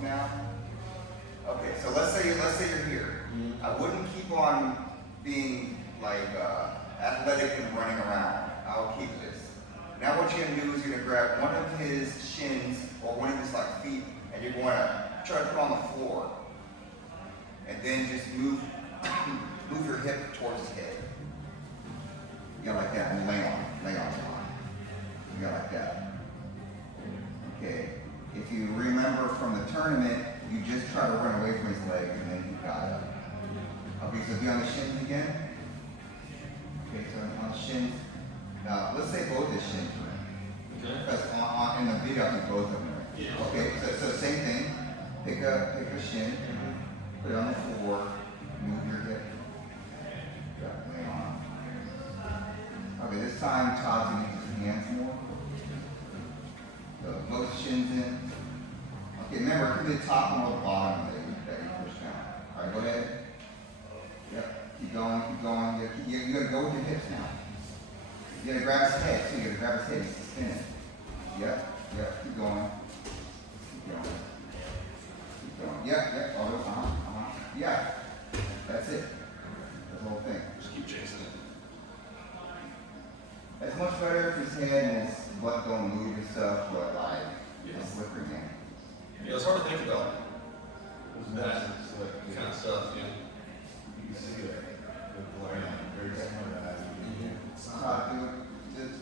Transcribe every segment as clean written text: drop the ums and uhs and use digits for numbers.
both now? Okay, so let's say you're here. I wouldn't keep on being like athletic and running around. I'll keep this. Now what you're gonna do is you're gonna grab one of his shins or one of his like feet, and you're gonna try to put on the floor, and then just move your hip towards his head. You got like that, and lay on. You got like that. Okay. If you remember from the tournament, you just try to run away from his legs, and then he got up. Okay, so be on the shins again. Okay, so on the shins. Now, let's say both his shins are in. Because in the video, I think both of them are in. Yeah. Okay, so same thing. Pick a shin, put it on the floor, move your hip. Yeah, lay on. Okay, this time Todd's going to use his hands more. So both shins in. Okay, remember, it could be the top or the bottom that you push down. All right, go ahead. Yep, keep going. You gotta go with your hips now. You gotta grab his head, too. You gotta grab his head, he's spinning. Yep, keep going. Yep, yeah, that's it. The whole thing. Just keep chasing it. It's much better if his head and his butt don't move and stuff, but like, it's slippery, man. Yeah, it's hard to think about that kind of stuff, yeah. You can see it with Blaine, very similar to that.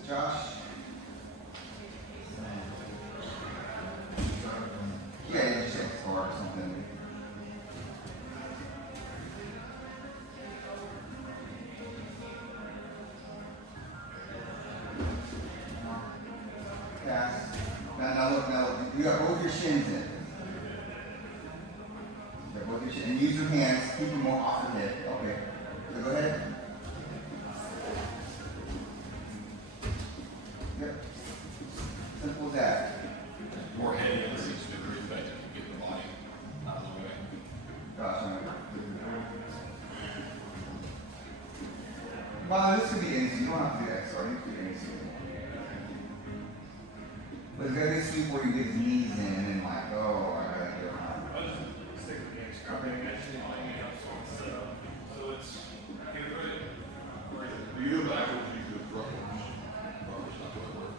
Josh? Yeah, just check his heart or something. Pass. Now look, you got both your shins in. You got both your shins, and use your hands, keep them more off your head. Okay. So go ahead. Yep. Simple as that. More heavy than it seems to be pretty effective to get the body out of the way. Gotcha. Well, this could be easy. You don't have to do that, sorry. You could do easy. But it's gotta be sweet where you get his knees in and then like, oh, I gotta get him out. I just stick with the extra. So it's You do it backwards, you do it frontwards. Frontwards, not going to work.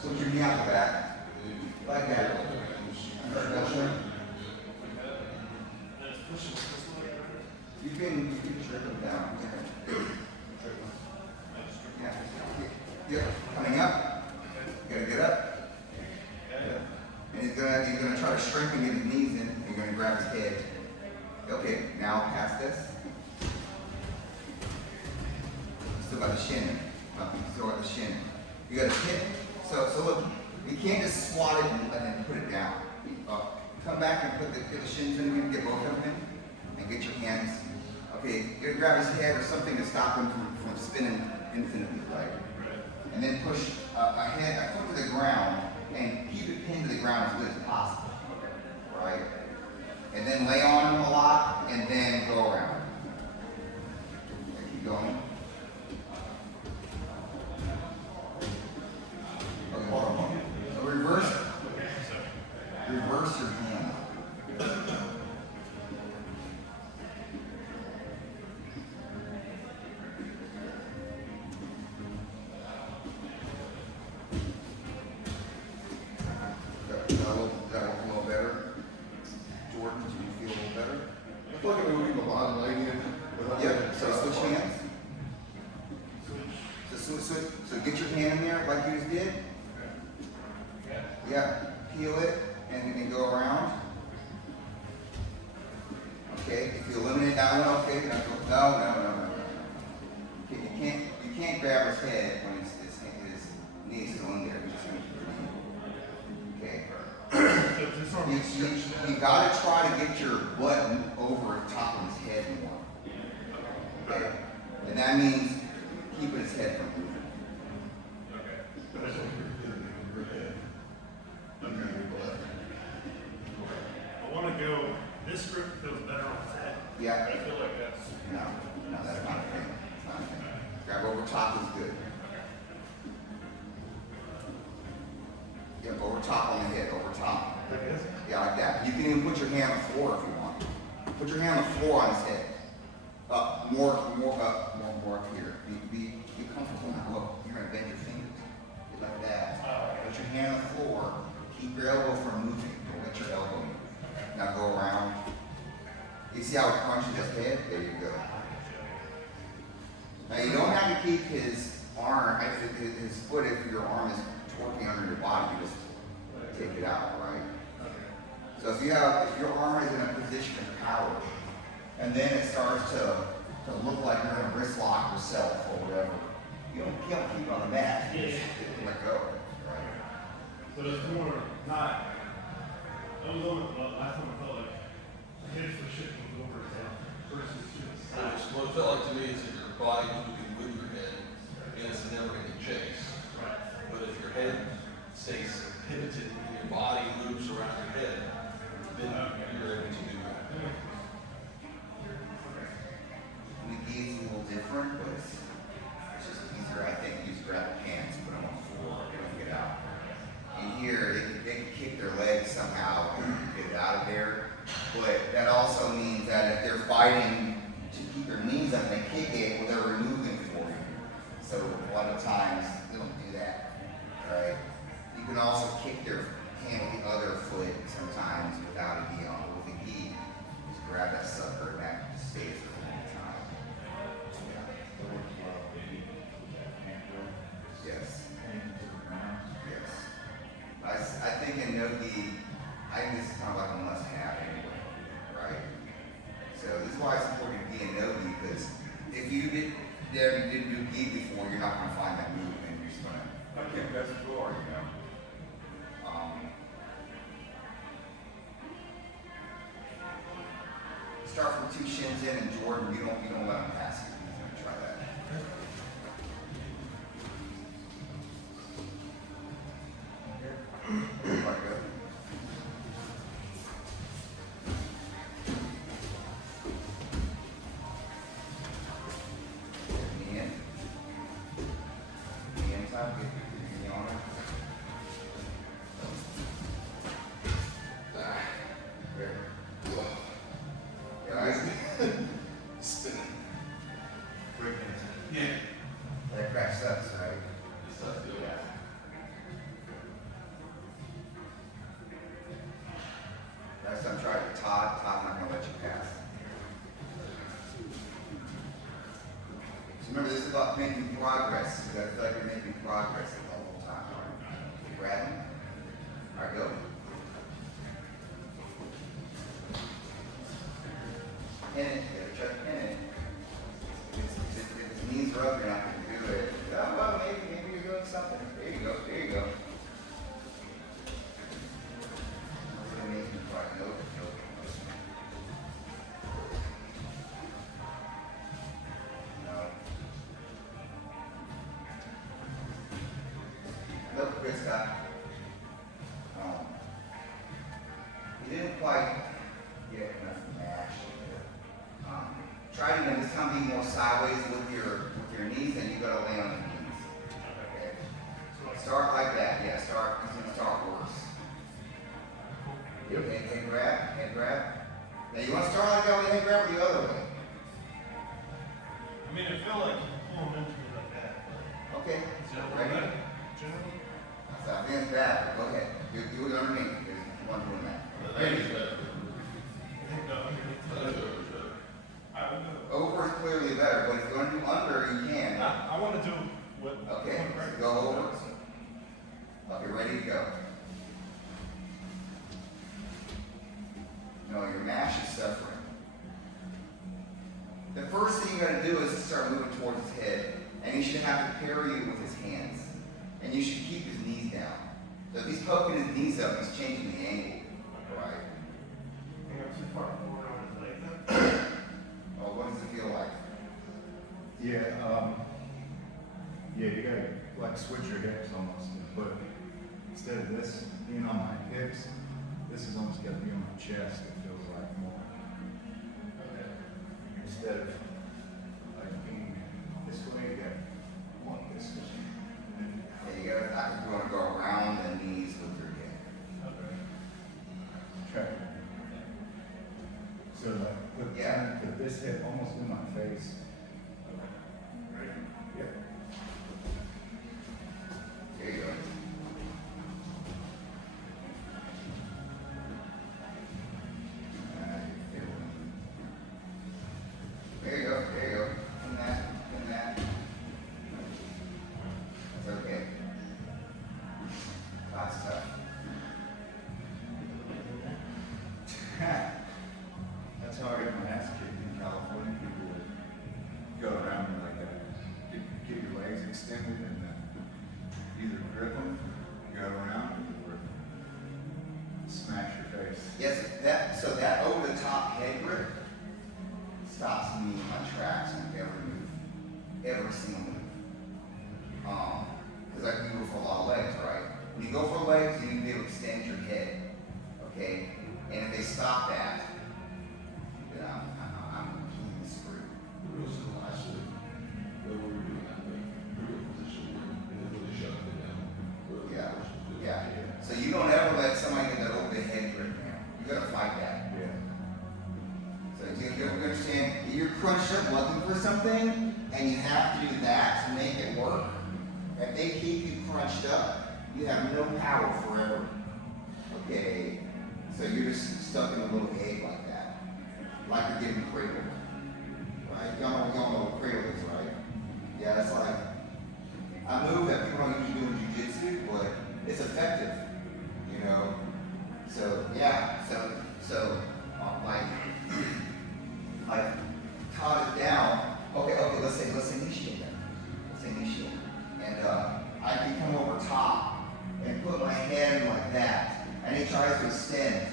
So put your knee out the back. Like that. You can trip him down. Yeah. Yep. Coming up. You gotta get up. And he's gonna try to shrink and get his knees in. You're gonna grab his head. Okay, now past this. Still got the shin. Still got the shin. You gotta hit. So look, you can't just squat it and then put it down. Come back and get the shins in. You can get both of them in. And get your hands. Okay, you're gonna grab his head or something to stop him from spinning infinitely, right? And then push a foot to the ground and keep it pinned to the ground as good as possible, right? And then lay on him a lot and then go around. Okay, keep going. Okay, hold on. So reverse your hand. That look a little better. Jordan, do you feel a little better? I feel like I'm moving my bottom leg in. Yep. So switch hands. So get your hand in there like you just did. Yeah. Peel it and then go around. Okay. If you eliminate that one, okay. No. Okay, you can't grab his head when his knee is still in there. You just need to okay. You gotta try to get your butt over top of his head more. Okay? And that means keeping his head from moving. I want to go, this grip feels better on his head. Yeah. I feel like that's. No, that's not a thing. It's not a thing. Grab over top is good. over top on the head, over top. Like this? Yeah, like that. You can even put your hand on the floor if you want. Put your hand on the floor on his head. Up, more up here. Be comfortable now. Look, you're gonna bend your fingers. Get like that. Put your hand on the floor. Keep your elbow from moving. Don't let your elbow move. Now go around. You see how it crunches his head? There you go. Now you don't have to keep his arm, his foot if your arm is torquing under your body. You just take it out, right? So if your arm is in a position of power, and then it starts to look like you're in a wrist lock yourself or whatever, you don't keep it on the mat. You just let go. Right? So it's more not. I was on the last time I felt like hips were shifting over itself versus just. What it felt like to me is that your body moving with your head, and it's never going to chase. But if your head stays pivoted and your body moves around your head, then you're able to do that. The gi is a little different, but it's just easier, I think. You just grab the pants, put them on the floor, they don't get out. In here, they can kick their legs somehow and get it out of there. But that also means that if they're fighting to keep their knees up and they kick it, well, they're removing for you. So a lot of times, they don't do that, right? You can also kick their hand with the other foot sometimes without a gi on. But with a gi, just grab that sucker and that just stays for a long time. Yes. Yes. I think in no-gi, I think this is kind of like a must-have anyway, right? So this is why it's important to gi and no-gi, because if you didn't do gi before, you're not going to find that movement. You're just going to, okay, that's the floor, you know. Start from 2 shins in, and Jordan, you don't let him pass you. He's going to try that. Quite good. Knee in. Knee inside, get your knee on it. There. Guys, Spinning. Breaking Yeah. that cracks up, right? It's tough to do. Yeah. Next time, try it with Todd. Todd's not gonna let you pass. So remember, this is about making progress. You gotta feel like you're making progress the whole time. All right? Grab him. All right, go. Pin it. You gotta try to pin it. If his knees are up, you're not gonna do it. Oh, well, maybe you're doing something. There you go. There you go. Look, good stuff. You didn't quite get enough mash. Try to this time be more sideways with your knees, and you gotta lay on your knees. Okay. Start like that. Yeah, start. It's gonna start worse. Yep. Head grab. Now you want to start like that with head grab or the other way? I mean, I feel like you pull them into me like that. Okay. Generally. Ready? Generally. So I think it's bad. Go ahead. Do it underneath. There's one doing that. There you go. I think the underneath. I would go. Over is clearly better, but if you want to do under, you can. I want to do what. Okay, so go over. Okay, ready to go. No, your mash is suffering. The first thing you gotta do is start moving towards his head, and he should have to parry you with his hands. And you should keep his knees down. So if he's poking his knees up, he's changing the angle. Right? I got too far forward on his legs. Oh, what does it feel like? Yeah, you gotta like switch your hips almost, but instead of this being on my hips, this is almost gotta be on my chest, it feels like more. Instead of like being this way, you gotta want this way. Yeah, you gotta, I think you wanna go around the knees with your head. this hit almost in my face. Right? Yeah. There you go. There you go, there you go. And that, and that. That's okay. That's tough. That's how I got my ass kicked in California. People would go around me like that. Get your legs extended and then either grip them, go around, or smash your face. Yes, so that over the top head grip stops me in my tracks in every move. Every single move. Because I can go for a lot of legs, right? When you go for legs, you need to be able to extend your head. Okay? And if they stop that, then I'm completely screwed. It was the last week where we were doing that thing, real position, and then really shut it down. Yeah, yeah. So you don't ever let somebody get that over the head grip now. You gotta fight that. Yeah. So you understand, you're crunched up looking for something, and you have to do that to make it work. If they keep you crunched up, you have no power forever. Okay? So you're just stuck in a little egg like that. Like you're getting cradled. Right? Y'all know what cradle is, right? Yeah, it's like a move that people don't usually do in jiu-jitsu, but it's effective. You know? So, yeah, so like, caught it down. Okay, let's say knee shield then. Let's say knee shield. And I can come over top and put my hand like that, and he tries to extend,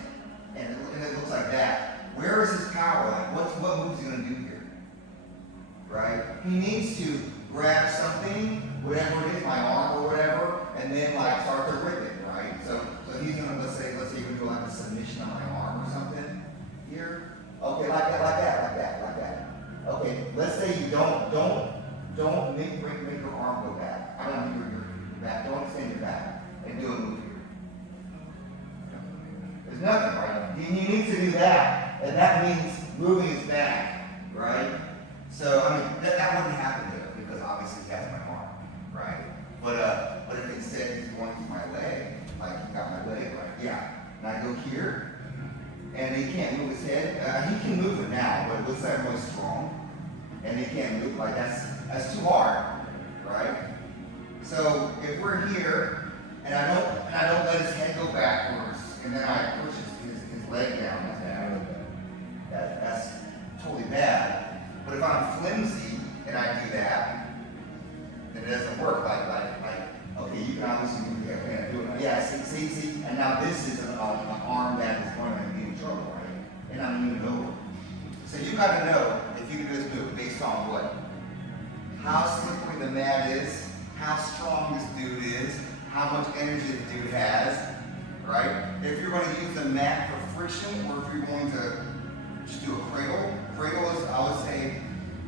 and it looks like that. Where is his power? Like, what move is he gonna do here? Right? He needs to grab something, whatever it is, my arm or whatever, and then like start to rip it, right? So he's gonna, let's say you're gonna do like a submission on my arm or something here. Okay, like that. Okay, let's say you don't make your arm go back. I don't mean your back. Don't extend your back and do a move here. There's nothing, right? He needs to do that, and that means moving his back, right? So I mean that wouldn't happen there because obviously he has my arm, right? But if instead he's going to my leg, like he got my leg right, yeah, and I go here. And he can't move his head. He can move it now, but it looks like I'm really strong. And he can't move like that's too hard, right? So if we're here and I don't let his head go backwards, and then I push his leg down like that, that's totally bad. But if I'm flimsy and I do that, then it doesn't work. Like okay, you can obviously move your head and do it. Yeah, see, and now this is an arm that is going to be in trouble, right? And I'm moving over. So you got to know if you can do this move based on what? How slippery the mat is, how strong this dude is, how much energy this dude has, right? If you're going to use the mat for friction, or if you're going to just do a cradle is, I would say,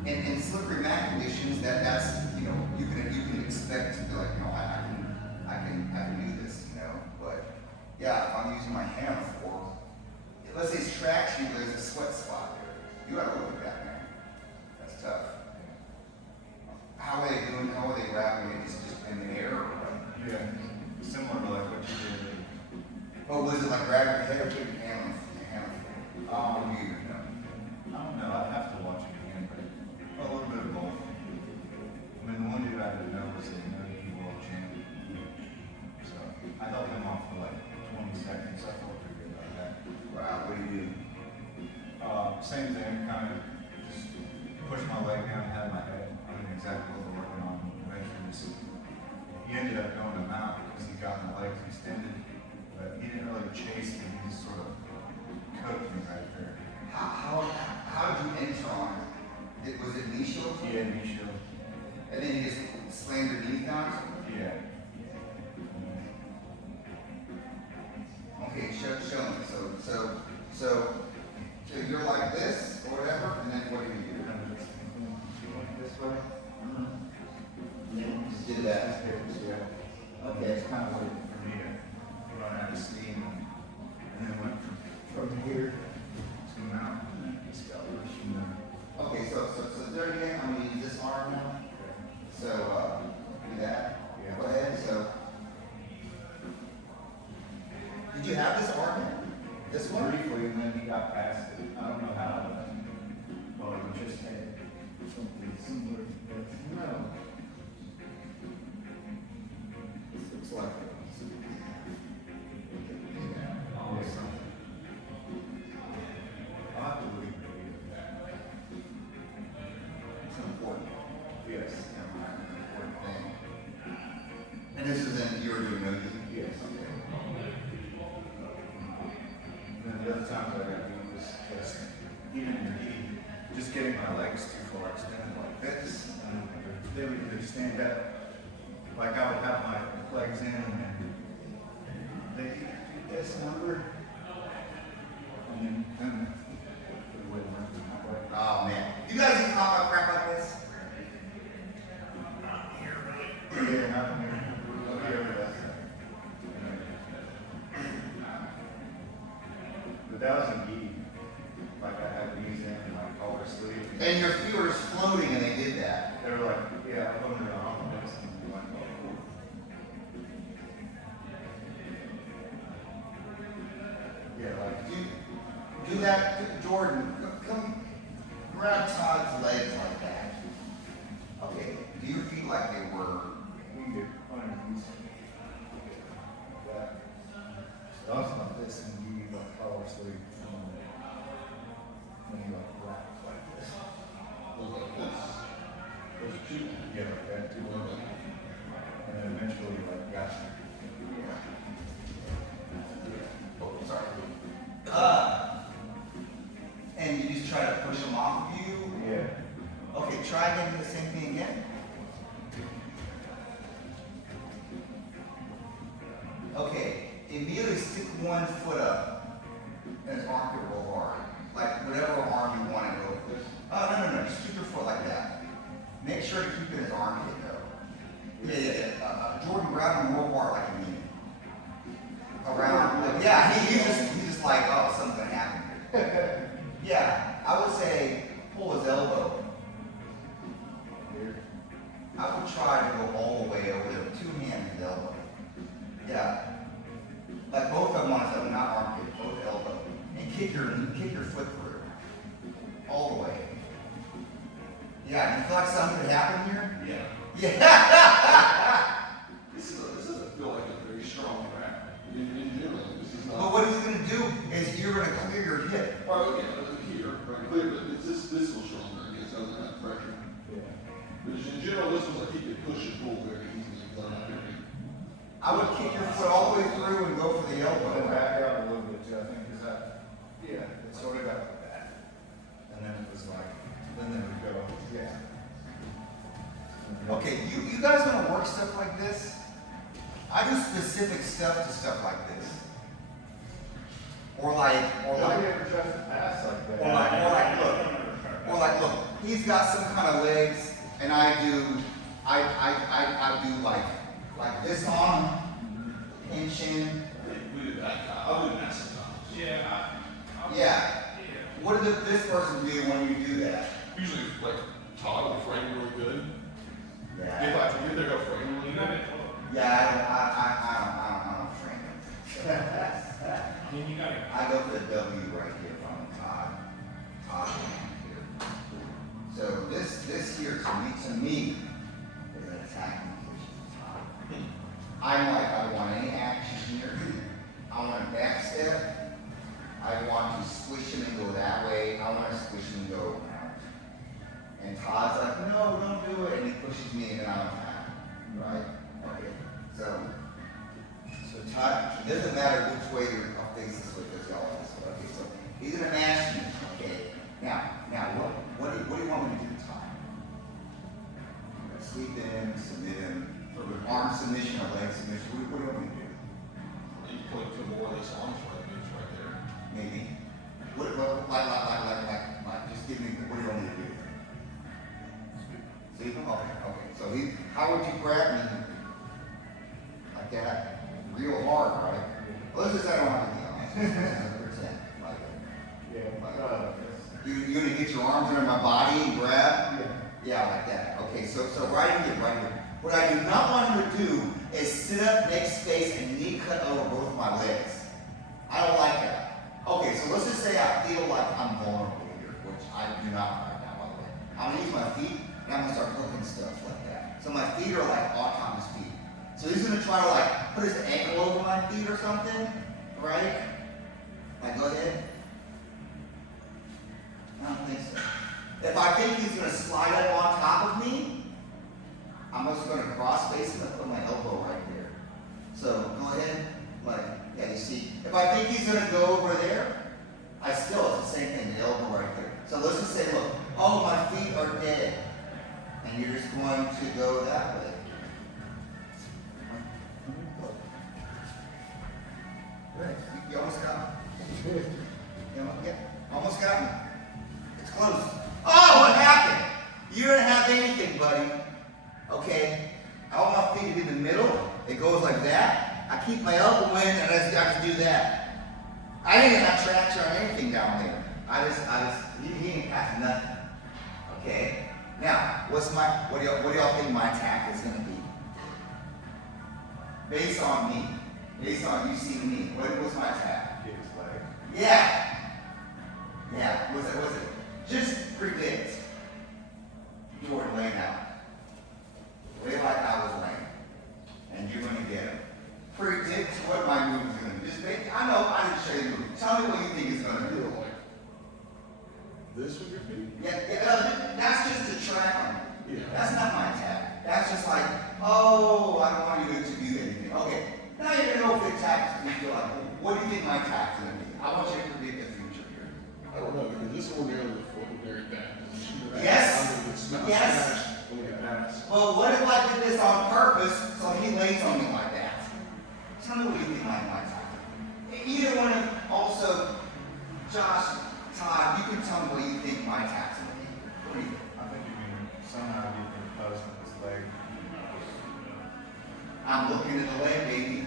in slippery mat conditions, that's you can expect to be like, I can do this, But yeah, if I'm using my hand for, let's say it's traction, there's a sweat spot there. You gotta look at that, man. That's tough. How are they doing? How are they wrapping it? Just in the air or what? Yeah. Similar to like what you did. Oh, was it like grabbing your head or putting your hand on the floor? I don't know. I'd have to watch it again, but a little bit of both. I mean, the one dude I didn't know was a American world champion. So I held him off for like 20 seconds. I felt pretty good about that. Wow, what do you do? Same thing, kind of just push my leg down, had my head. I don't know exactly what we're working on. Eventually, he ended up going to mount because he got my legs extended, but he didn't really chase me. He just sort of cooked me right there. How did you enter on it? Was it knee shield? Yeah, knee shield. And then you just slammed your knee down? Yeah. Okay, show me. So you're like this or whatever, and then what do? This way? Mm-hmm. Just did that. Yeah. Okay. It's kind of waiting for me to run out of steam, and then went from here to mount, and then just got loose from there. got past it. I don't know how, but we just had something similar. No. This looks like a. Oh, something. I'll have to look at it. It's important. Yes. Important thing. And this isn't, you were doing no using? Yes. And then the other times I got doing was just even your knee, just getting my legs too far extended like this. And they would either stand up, like I would have my legs in and they do this number. And then the way to run that way. Oh, man. You guys eat hot crap like this? Yeah, not here. Not here, but but that was a gi. Like I had these in my collar sleeve. And your feet were just floating and they did that. They were like, yeah, I'm under the arm this and we went, oh, cool. Yeah, like Do that, Jordan. Come grab Todd's legs like that. Okay. Do your feet like they were? we can get under these. That. So I was like this and gi, like collar sleeve. And you like rock like this. Look like this. Those are cheap. Yeah, like that too. And then eventually like got. Oh, sorry. And you just try to push them off of you? Yeah. Okay, try again, do the same thing again. Okay, immediately stick one foot up and his armpit roll hard. Like whatever arm you want to go with. Oh, no, just keep your foot like that. Make sure to keep it in his armpit though. Yeah. Jordan, grab him real hard like you mean it. Around, yeah, he's just like, oh, something happened here. Yeah, I would say pull his elbow. Here. I would try to go all the way over there, two hands his elbow. Yeah. Like both of them on his elbow, not armpit, both elbow. And kick your foot through. All the way. Yeah, do you feel like something could happen here? Yeah. Yeah. This doesn't feel like a very strong crack. In general, this is But not. what he's gonna do is you're gonna clear your hip. Well, yeah, here, right, clear, but this was stronger, I guess, other than that pressure. Yeah. But in general, this was like he could push and pull very easily. But I'm not very. I would kick your foot all the way through and go for the Then elbow. back out a little bit too, I think, because that, yeah, it sort of got like that. And then it was like, then there we go, yeah. Okay, you guys gonna work stuff like this? I do specific stuff to stuff like this. Or like, Nobody ever tries to pass like that. look, he's got some kind of legs, and I do like this on, pinch in. We did that, I'll do that sometimes. Yeah. What does this person do when you do that? Usually, like, Todd will frame really good. If Yeah. I forget they're gonna frame really good. Yeah, I don't frame it. I go for the W right here from Todd. Todd here. So this here to me is an attacking position. I'm like, I don't want any action here. I want a back step. I want to squish him and go that way. I want to squish him and go around. And Todd's like, no, don't do it. And he pushes me and then I don't attack. Right? Okay. So Todd, it doesn't matter which way you're facing this way because y'all are this way. Okay, so he's gonna mash you. Okay. Now what do you want me to do, Todd? I'm gonna sweep in, submit him, arm submission or leg submission. What do you want me to do? You point to more of this arm swing moves right there. Maybe. Like, just give me, what do you want me to do? See? Okay. So how would you grab me? Like that? Real hard, right? Well, let's just say I don't have anything on. Pretend. Like, Yeah, you gonna get your arms under my body and grab? yeah. Yeah, like that. Okay, so right here. What I do not want him to do is sit up, make space, and knee cut over both my legs. I don't like that. Okay, so let's just say I feel like I'm vulnerable here, which I do not right now, by the way. I'm gonna use my feet, and I'm gonna start hooking stuff like that. So my feet are like autonomous feet. So he's gonna try to like put his ankle over my feet or something, right? Like, go ahead. I don't think so. If I think he's gonna slide up on top of me, I'm just gonna cross face him and put my elbow right there. So go ahead, like, yeah, you see. If I think he's gonna go over there, it's the same thing, the elbow right there. So let's just say, look, oh, my feet are dead. And you're just going to go that way. Good. You almost got me. Yeah, almost got me. It's close. Oh, what happened? You didn't have anything, buddy. Okay. I want my feet to be in the middle. It goes like that. I keep my elbow in, and I can do that. I didn't have traction or anything down there. He didn't pass nothing. Okay. Now, what do y'all think my attack is gonna be? Based on me. Based on you seeing me. What's my attack? Kick his leg. Yeah. Yeah. Was it? Just predict. Jordan laying out. Lay like I was laying. And you're gonna get him. Predict what my move is gonna be. I know I didn't show you the move. Tell me what you think it's gonna do. Like this with your feet? Yeah, that's just to track him. Yeah. That's not my attack. That's just like, oh, I don't want you to do anything. Okay, now you're gonna know if the attack is feel like, what do you think my attack's gonna be? I want you to predict the future here. I don't know, because this is ordinarily the ordinary back position. Yes. I'm gonna get smashed. Yes. I'm gonna get passed. Well, what if I did this on purpose so he lays on me like that? Tell me what you think my attack is. Either one of, also, Josh, Todd, you can tell me what you think my attack's gonna be. What do you think? I think you can somehow get the post with his leg. I'm looking at the leg, baby.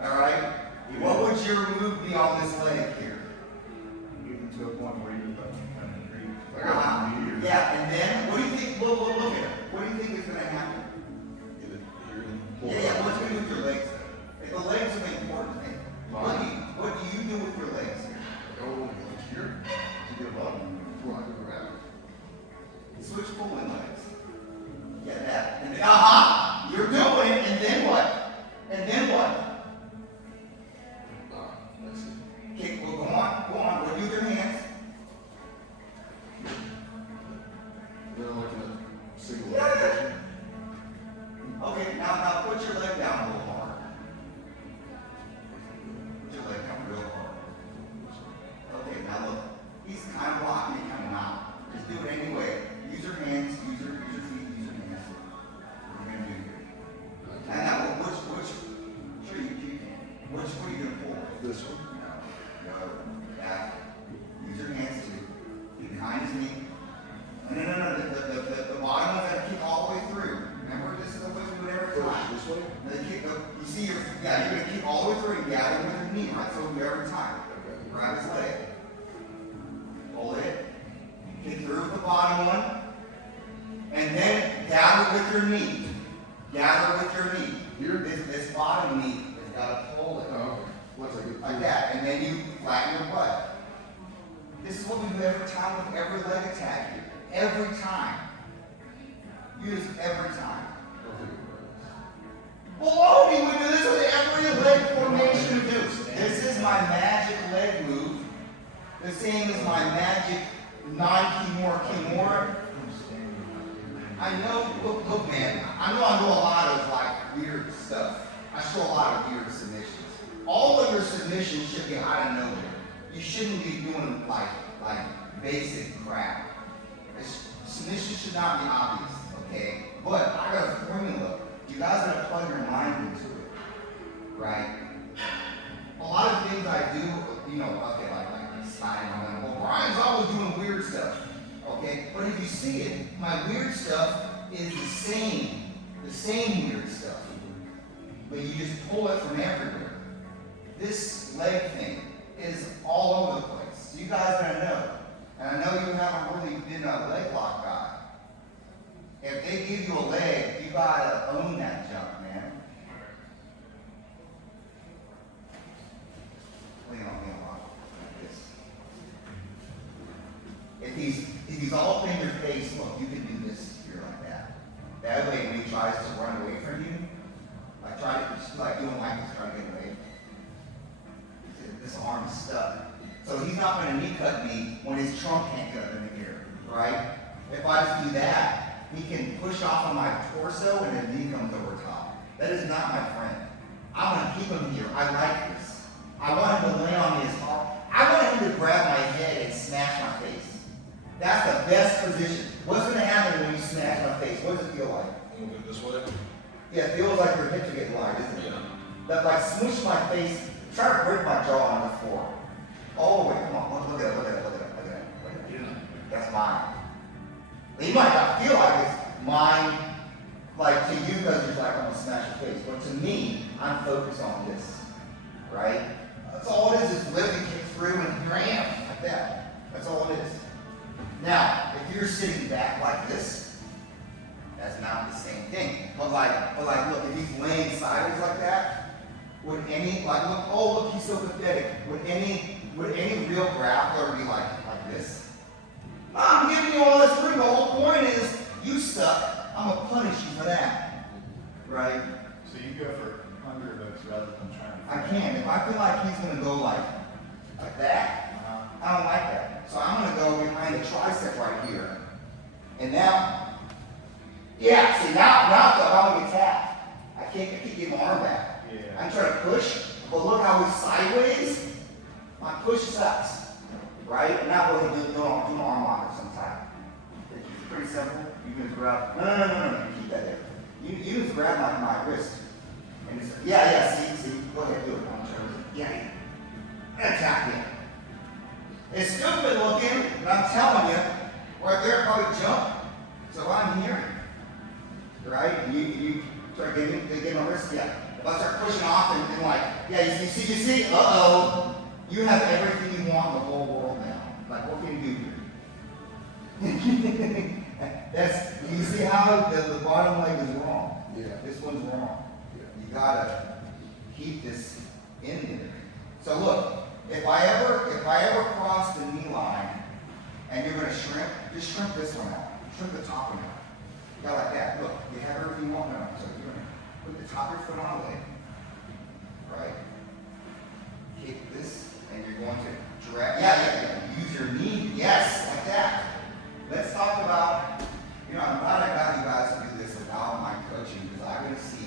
All right? What would your move be on this leg here? Even to a point where you're about to kind of creep. Like a meteor. Yeah, and then, what do you think, look at it. What do you think is going to happen? Get it here and pull Yeah, it yeah, out. what's going to do with your legs? If the legs are the important thing, what do you do with your legs? Oh, like here. To your body. Rock it around. Switch pulling legs. Yeah, that. And then, aha! You're doing it, and then what? And then what? That's it. Okay, well, go on. What do you do with your hands? They're like in a single Yeah. position. Okay, now put your leg down a little hard. Put your leg down real hard. Okay, now look. He's kind of blocking it, kind of not. Just do it anyway. Use your hands, use your feet, use your hands. What are you gonna do here? And now which sure you can. Which one are you gonna pull? This one. No. Back. Use your hands too. Get behind his knee. No. The bottom one's gotta kick all the way through. Remember, this is the way we do it every time. This way? You see you're gonna kick all the way through and gather with your knee, right? So we do every time. Okay. Grab his leg. Hold it. Kick through with the bottom one. And then gather with your knee. Gather with your knee. Here? This bottom knee has gotta pull it. Oh, okay. Once I get Like that. And then you flatten your butt. This is what we do every time with every leg attack here. Every time. Use every time. Baloney, we do this with every leg formation we do. This is my magic leg move. The same as my magic non-Kimura. I know, look man, I know I do a lot of like weird stuff. I show a lot of weird submissions. All of your submissions should be out of nowhere. You shouldn't be doing like basic crap. Submission should not be obvious, okay? But I got a formula. You guys gotta plug your mind into it, right? A lot of things I do, okay, like sliding on them. Well, Brian's always doing weird stuff, okay? But if you see it, my weird stuff is the same weird stuff. But you just pull it from everywhere. This leg thing is all over the place. So you guys gotta know. And I know you haven't really been a leg lock guy. If they give you a leg, you gotta own that junk, man. Lean on me a lot. if he's all up in your face, look, you can do this here like that. That way, when he tries to run away from you, like try to, just like you and Mike is trying to get away. This arm is stuck. So he's not going to knee cut me when his trunk can't get up in the air, right? If I just do that, he can push off on my torso and his knee comes over top. That is not my friend. I want to keep him here. I like this. I want him to land on me as hard. I want him to grab my head and smash my face. That's the best position. What's going to happen when you smash my face? What does it feel like? Move it this way. Yeah, it feels like your hips are getting light, isn't it? Yeah. That like smush my face, try to break my jaw on the floor. All the way, come on, look at it, look at it, look at it, look at it, look at it. That's mine. You might not feel like it's mine, like to you because you're like, I'm gonna smash your face. But to me, I'm focused on this, right? That's all it is lift and kick through and here I am, like that. That's all it is. Now, if you're sitting back like this, that's not the same thing. But like, look, if he's laying sideways like that, would any, like, look, oh, look, he's so pathetic. Would any real grappler be like this? I'm giving you all this room. The whole point is, you suck. I'm gonna punish you for that, right? So you go for underhooks rather than trying to. I can. If I feel like he's gonna go like that, I don't like that. So I'm gonna go behind the tricep right here. And now, yeah, see now I'm gonna get tapped. I can't get my arm back. Yeah. I'm trying to push, but look how he's sideways. My push sucks, right? And now we'll do an arm lock of some type. It's pretty simple. You can just grab, no, keep that there. You just grab my wrist. And it's, yeah, see, go ahead, do it. I'm sure. Yeah. Attack him. It's stupid looking, but I'm telling you, right there, probably jump. So I'm here, right? You start getting my wrist, yeah. If I start pushing off and like, yeah, you see, you have everything you want in the whole world now. Like, what can you do here? You see how the bottom leg is wrong. Yeah. This one's wrong. You gotta keep this in there. So look, if I ever cross the knee line and you're gonna shrimp, just shrimp this one out. Shrimp the top one out. Yeah, like that. Look, you have everything you want now. So you're gonna put the top of your foot on the leg. Right? Kick this, and you're going to drag. Yeah. Use your knee. Yes, like that. Let's talk about, I'm glad I got you guys to do this without my coaching because I'm going to see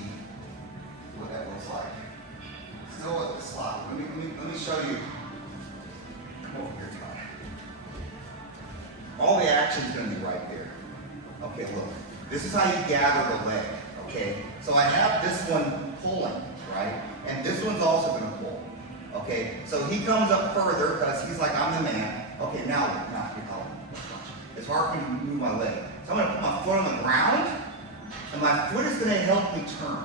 what that looks like. Still with the slot. Let me show you. Come over here, Todd. All the action is going to be right there. Okay, look. This is how you gather the leg. Okay, so I have this one pulling, right? And this one's also going to pull. Okay, so he comes up further because he's like, I'm the man. Okay, now you help. It's hard for me to move my leg. So I'm going to put my foot on the ground, and my foot is going to help me turn.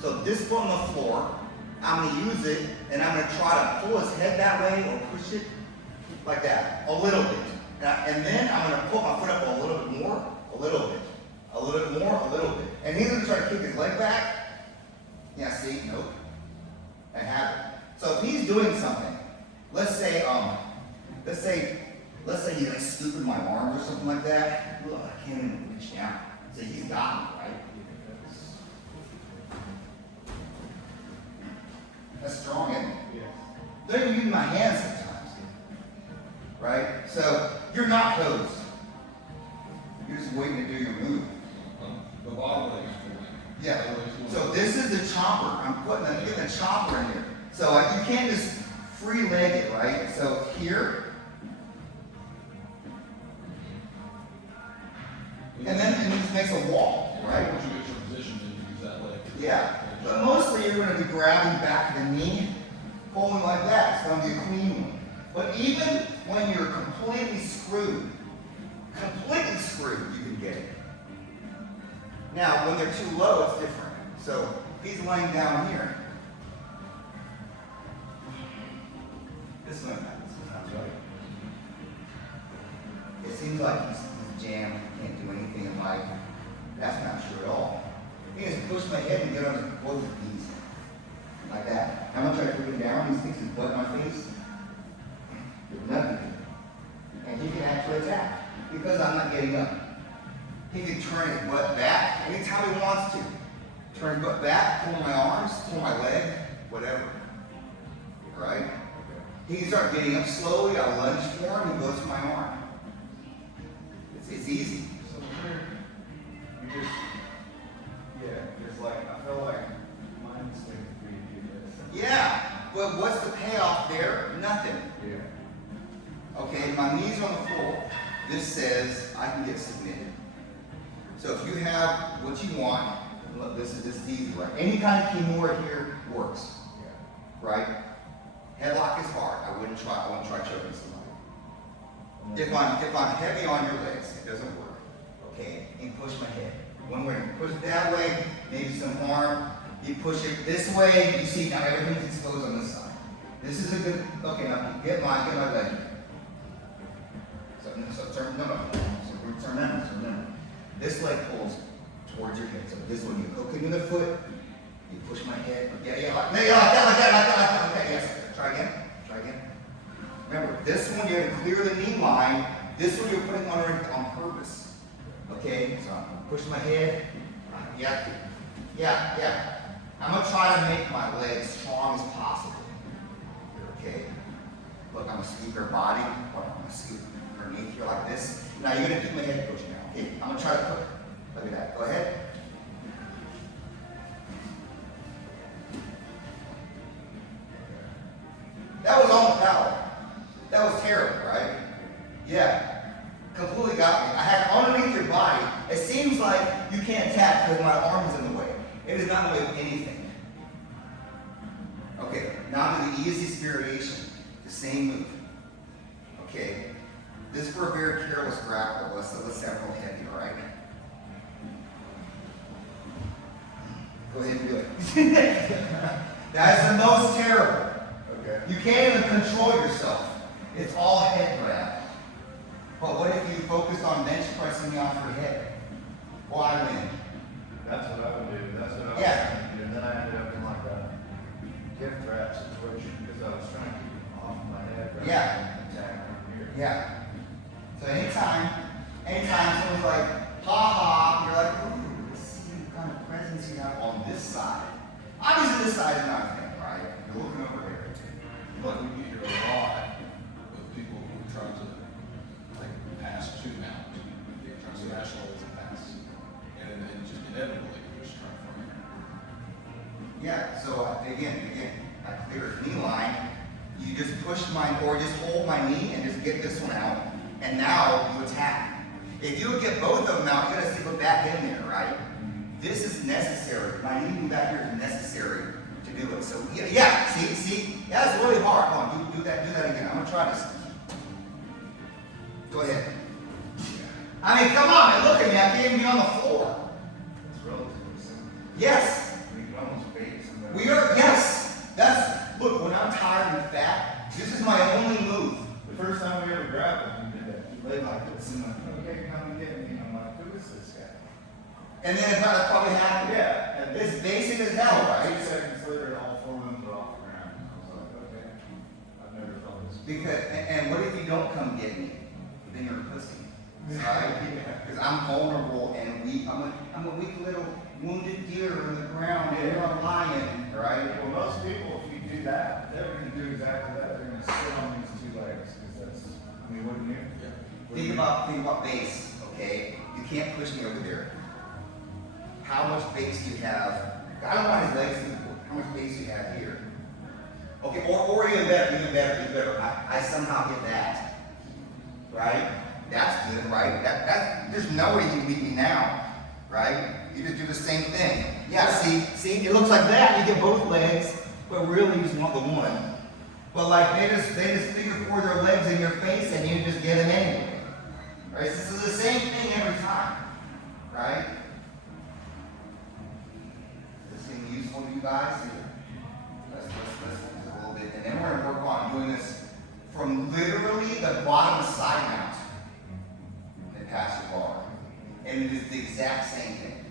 So this foot on the floor, I'm going to use it, and I'm going to try to pull his head that way or push it like that, a little bit. And then I'm going to put my foot up a little bit more, a little bit, a little bit more, a little bit. And he's going to try to kick his leg back. Yeah, see? Nope. I have it. So if he's doing something, let's say he's like scooping my arms or something like that. Look, I can't even reach down. So he's got me, right? That's strong, isn't it? Yeah. Don't even use my hands sometimes. Right? So you're not hosed. You're just waiting to do your move. The bottom leg is moving. Yeah. The other leg's moving. So this is the chopper. I'm getting a chopper in here. So you can't just free leg it, right? So here, and then it just makes a wall, right? Once you get your position, then you use that leg. Yeah. But mostly you're going to be grabbing back the knee, pulling like that. It's going to be a clean one. But even when you're completely screwed, you can get it. Now, when they're too low, it's different. So he's laying down here. This one sounds right. It seems like he's jammed, he can't do anything in life. That's not true at all. He just push my head and get on both of these. Like that. I'm gonna try to put him down, he sticks his butt in my face. There's nothing. And he can actually attack. because I'm not getting up. He can turn his butt back anytime he wants to. Turn his butt back, pull my arms, pull my leg, whatever. Right? He can start getting up slowly, I'll lunge for him, he goes to my arm. It's easy. So here, you just, yeah, it's like, I feel like my instinct would be to do this. Yeah, but what's the payoff there? Nothing. Yeah. Okay, my knees on the floor. This says I can get submitted. So if you have what you want, look, this is easy, right? Any kind of kimura here works, Yeah. right? Headlock is hard. I wouldn't try choking somebody. If I'm heavy on your legs, it doesn't work. Okay, you push my head. One way, push it that way, maybe some arm. You push it this way, you see now everything's exposed on this side. This is a good, okay, now get my leg. So remember. This leg pulls towards your head. So this one, you hook into the foot, you push my head. Yeah, like that. Yes. Try again. Remember, this one you have to clear the knee line. This one you're putting on purpose. Okay, so I'm pushing my head. Yeah. I'm gonna try to make my legs strong as possible. Okay. Look, I'm gonna scoop your body. I'm gonna scoop underneath here like this. Now you're gonna keep my head pushing now. Okay, I'm gonna try to put. Look at that. Go ahead. That was all the power. That was terrible, right? Yeah. Completely got me. I had underneath your body. It seems like you can't tap because my arm is in the way. It is not in the way of anything. Okay, now to the easiest variation. The same move. Okay. This is for a very careless grappler. Let's say I'm real heavy, all right? Go ahead and do it. That's the most terrible. Okay. You can't even control yourself. It's all head grab. But what if you focused on bench pressing me off your head? Well, I win. That's what I would do. That's what I was Yeah. trying to do. And then I ended up in like a gift trap situation because I was trying to keep it off my head. rather Yeah. than attack from here. Yeah. So anytime someone's like, ha, you're like, ooh, let's see what kind of presence you have on this side. Obviously this side is not a thing, right? You're looking over here. But we hear a lot of people who are trying to like pass two mount, they're trying to nationalize a pass, and then just inevitably just trying from it. Yeah, so again, I clear a knee line. You just push or just hold my knee and just get this one out, and now you attack. If you would get both of them out, you gotta stick it back in there, right? This is necessary. My knee back here is necessary to do it. So yeah, see, that's really hard. Come on, do that again. I'm gonna try this. Go ahead. I mean, come on, man, look at me. I can't even be on the floor. It's relatively simple. Yes. We can almost bait somebody. Look, when I'm tired and fat, this is my only move. The first time we ever grappled, you did that. You laid like this and like, okay, come and get me. And I'm like, who is this guy? And then it probably happened. Yeah. And It's basic as hell, 2 right? seconds later, all 4 of them were off the ground. I was like, okay, I've never felt this. And what if you don't come get me? Then you're a pussy, right? Because I'm vulnerable and weak. I'm a weak little wounded deer in the ground. And you're a lion, right? Well, most people, if you do that, they're going to do exactly that. They're going to sit on these 2 legs because that's, I mean, wouldn't you? Think about base, okay? You can't push me over there. How much base do you have? I don't want his legs. How much base do you have here? Okay, or even better. I somehow get that, right? That's good, right? There's no way you can beat me now, right? You just do the same thing. Yeah, see, it looks like that. You get both legs, but really you just want the one. But like they just figure 4 their legs in your face and you just get them anyway. Right? This is the same thing every time. Right? This thing useful to you guys? Let's do a little bit. And then we're gonna work on doing this from literally the bottom side mount. And pass your bar. And it is the exact same thing.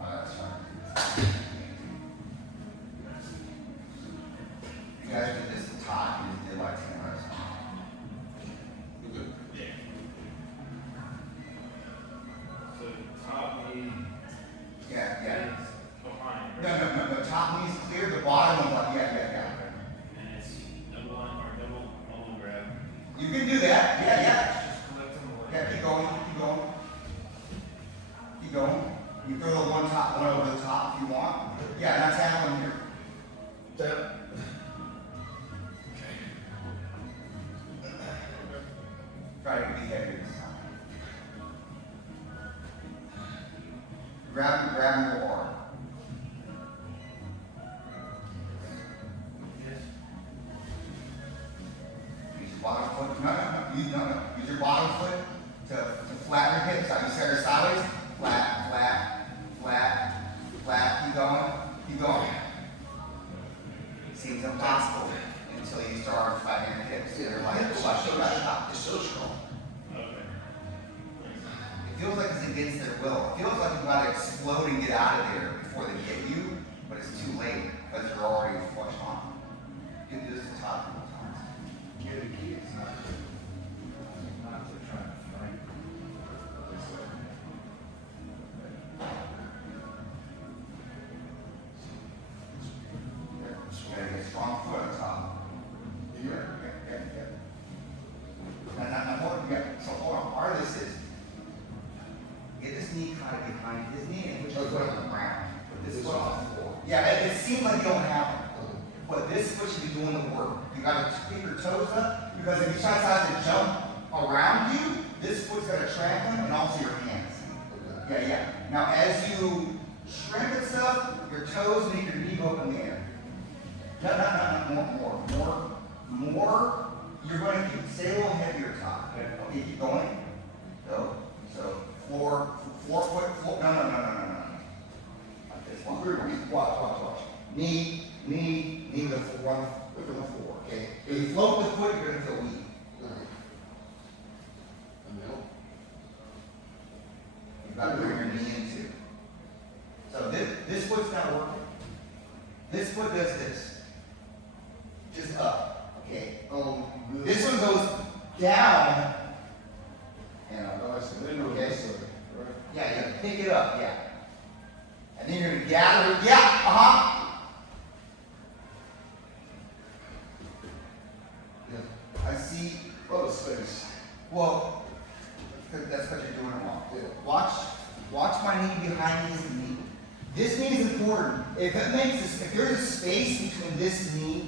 Let's try. You guys did this time, you just did like 10 minutes. We're good. Yeah. bottom one's like, yeah. And it's double on or double elbow grab. You can do that, yeah. Just collect them away. Yeah, keep going. Keep going. You throw the one over the top if you want. Yeah, now tap on here. Tap. Try to be heavier this time. Grab more. Yes. Use your bottom foot. No. Use your bottom foot to flatten your hips out. You set her sideways. Flat. Keep going. Seems impossible until you start flattening your hips. They're like, It's so strong. Okay. it feels like it's against their will. It feels like you gotta explode and get out of there before they get you, but it's too late because you're already flush on. You can do this to top couple times. Yeah, the key is not to try to fight. You gotta get a strong foot on top. Yeah. So hold on, part of this is, get this knee kind of behind his knee and put your foot on the ground. Put this foot on the floor. Yeah, it seems like you don't have it. But this foot should be doing the work. You gotta keep your toes up, because if you try to jump around you, this foot's gonna trample him and also your hands. Yeah. Now as you shrink and stuff, your toes make your knee go up in the air. No, more. You're going to stay a little heavier top. Okay, keep going. So, floor, no. Like this one. Watch. Knee with the floor, okay? If you float the foot, you're going to feel weak. You've got to bring your knee in too. So this foot's not working. This foot does this. Just up, okay? This one goes down. Yeah, pick it up, yeah. And then you're gonna gather it, I see. Space. Well, that's what you're doing wrong. Watch my knee behind his knee. This knee is important. If there's a space between this knee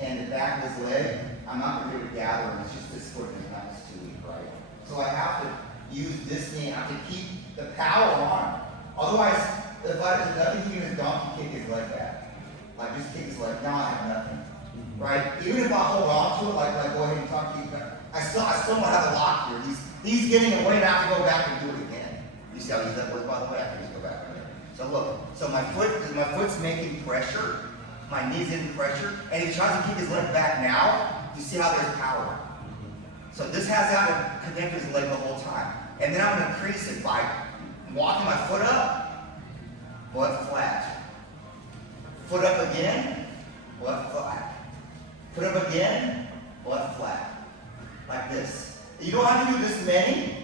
and the back of his leg, I'm not going to be able to gather him. It's just this foot and that is too weak, right? So I have to use this knee. I have to keep the power on. Otherwise, if nothing, he can just donkey kick his leg back. Like just kick his leg. Now I have nothing, right? Even if I hold on to it, like go ahead and talk to you, I still don't have a lock here. He's getting away, and I have to go back and do it again. You see how easy that was, by the way? I can just go back. So look, my foot's making pressure, my knee's in pressure, and he tries to keep his leg back now. You see how there's power. So this has to connect his leg the whole time. And then I'm gonna increase it by walking my foot up, butt flat. Foot up again, butt flat. Foot up again, butt flat. Like this. You don't have to do this many,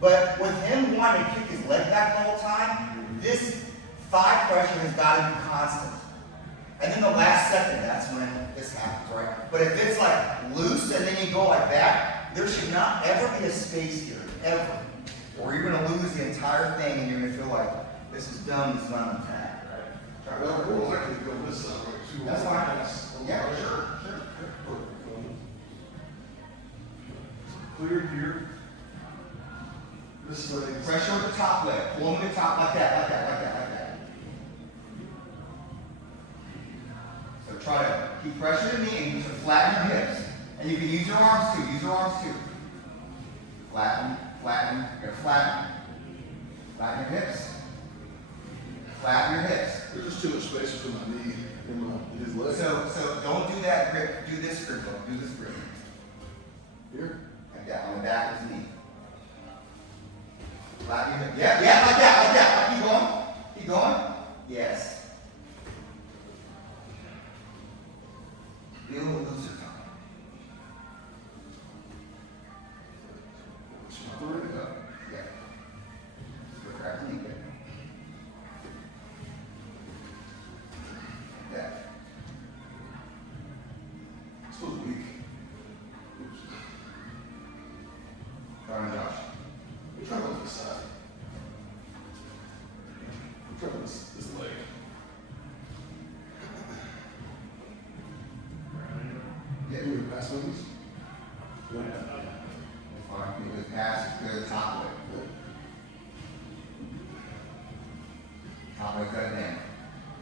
but with him wanting to kick his leg back the whole time, this thigh pressure has got to be constant. And then the last second, that's when this happens, right? But if it's like loose and then you go like that, there should not ever be a space here, ever. Or you're going to lose the entire thing and you're going to feel like, this is dumb, this is not an attack, right? Well, we're likely to go this side, right? That's fine. Yeah, sure. Clear here. This leg. Pressure with the top leg. Pull him to the top like that. So try to keep pressure in the knee and to flatten your hips. And you can use your arms too. Flatten. You're gonna flatten. Flatten your hips. Flatten your hips. There's just too much space between my knee and his leg. So don't do that grip. Do this grip. Do this grip. Here. Like that, on the back of his knee. Flatten your hip. Yeah, like that. Keep going. Yes. Be a little looser, Tom. There we go. Yeah. Good crack knee. Like that. This was weak. Try on Josh. We're trying to look to the side. We're trying to look this leg. Yeah, Do we pass on these? fine, you just pass it to the top of it. Top leg cut in.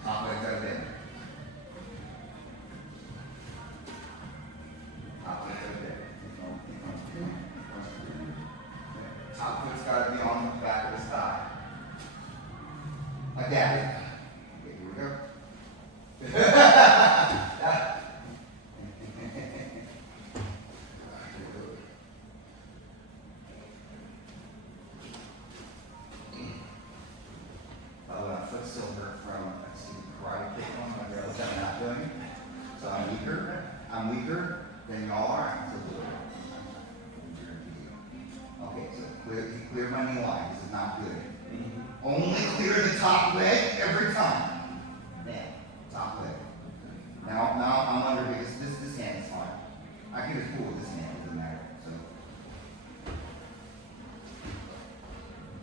Top leg cut in. Top leg cut in. Top foot's gotta be on the back of his thigh. Like that. Okay, here we go. Oh, my foot still hurt from a stupid karate kick on my girl that I'm not doing. So I'm weaker. I'm weaker than y'all are. I'm still doing it. Okay, so he cleared my knee line. This is not good. Only clear the top leg every time. Man, top leg. Now I'm under because this hand is fine. I can just pull with this hand. It doesn't matter.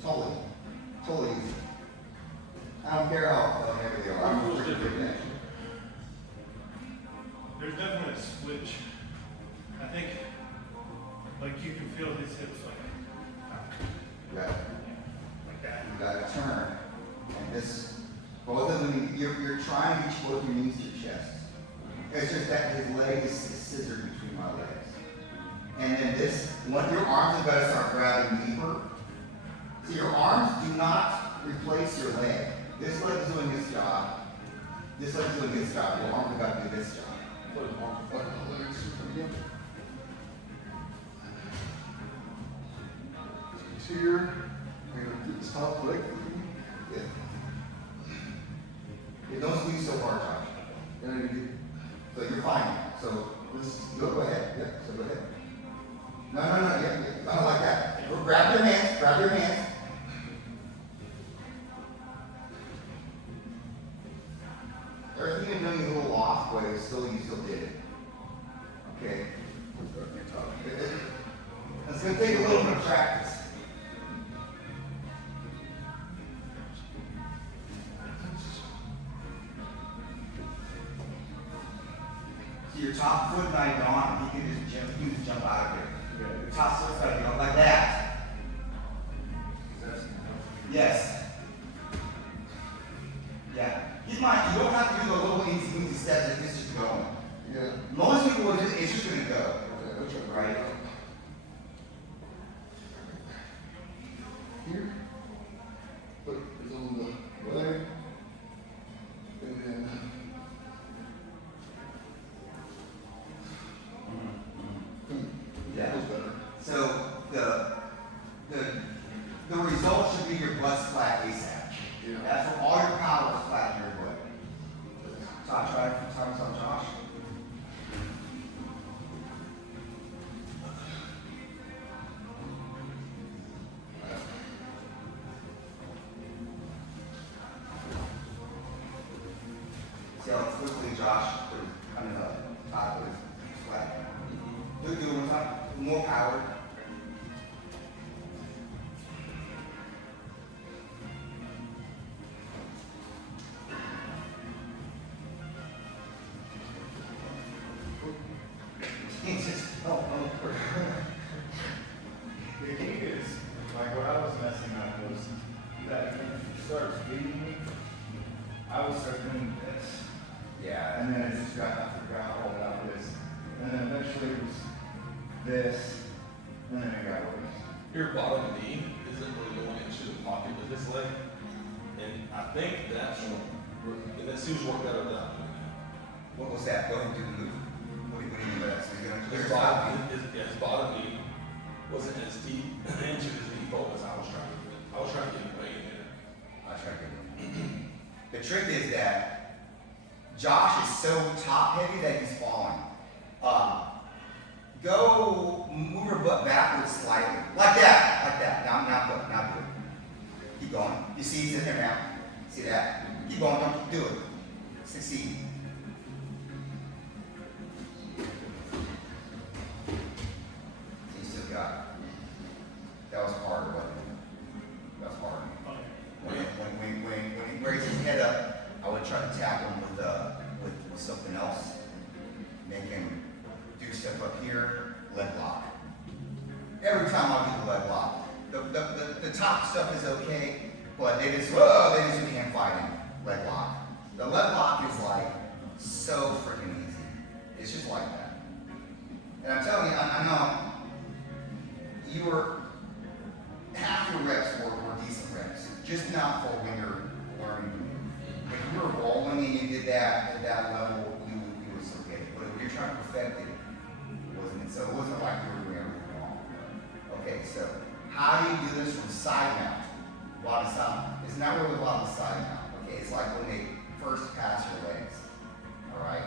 So totally easy. I don't care how heavy they are. I'm Feels pretty different. good at it. There's definitely a switch. I think, like you can feel his hips Yeah. like that. You gotta turn. And this, both of them, you're trying to reach both your knees to your chest. It's just that his leg is scissored between my legs. And then this, when your arms have got to start grabbing deeper. So your arms do not replace your leg. This leg is doing this job. This leg is doing this job. Your arms have got to do this job. Put his arm flat on the legs. Again. See here, I'm gonna get this top leg. Yeah. Yeah, don't squeeze so hard, Josh. And you So you're fine. So go ahead. Yeah, so go ahead. No, yeah, not like that. Grab your hands. Everything you're doing is a little off, but you still did it. Okay. It's gonna take a little bit of practice. So your top foot might be on, you can just jump out of it. Your top foot's gotta be on like that. Yes. Yeah. Keep in mind, you don't have to do the little easy steps that this is going. Yeah. Most people will just, it's just gonna go. Okay, that's right. Right? Here. Foot is on the leg. And then. Yeah. Feels better. So the result should be your butt's flat ASAP. Yeah. That's when all your power is flat in your butt. So I tried a few times on Josh. See how quickly Josh put his, top of his flat. Do it one time. More power. The key is, like what I was messing up was that when you start beating me, I would start doing this. Yeah. And then I just got, I forgot all about this. And then eventually it was this, and then it got worse. Your bottom knee isn't really going into the pocket with this leg. And I think that's, and that seems to work better than that. What was that? Go ahead and do the move. What do you mean by that? So you're gonna clear His his top bottom, knee? his bottom knee wasn't as deep into his knee fold as I was trying to do. I was trying to get him way in there. I'll try to get it. The trick is that Josh is so top heavy that he's falling. Go move your butt backwards slightly. Like that. Now do it. Keep going. You see he's in there now. See that? Keep going, don't do it. Succeed. They can do stuff up here, leg lock. Every time I do the leg lock, the top stuff is okay, but they just do hand fighting leg lock. The leg lock is like so freaking easy. It's just like that. And I'm telling you, I know you were half your reps were decent reps, just not for when you're learning to move. If you were rolling and you did that at that level, you was okay. But if you're trying to perfect it, so it wasn't like you were doing everything wrong. Okay, so how do you do this from side mount? Bottom side. It's not really bottom side mount. Okay, it's like when they first pass your legs. All right.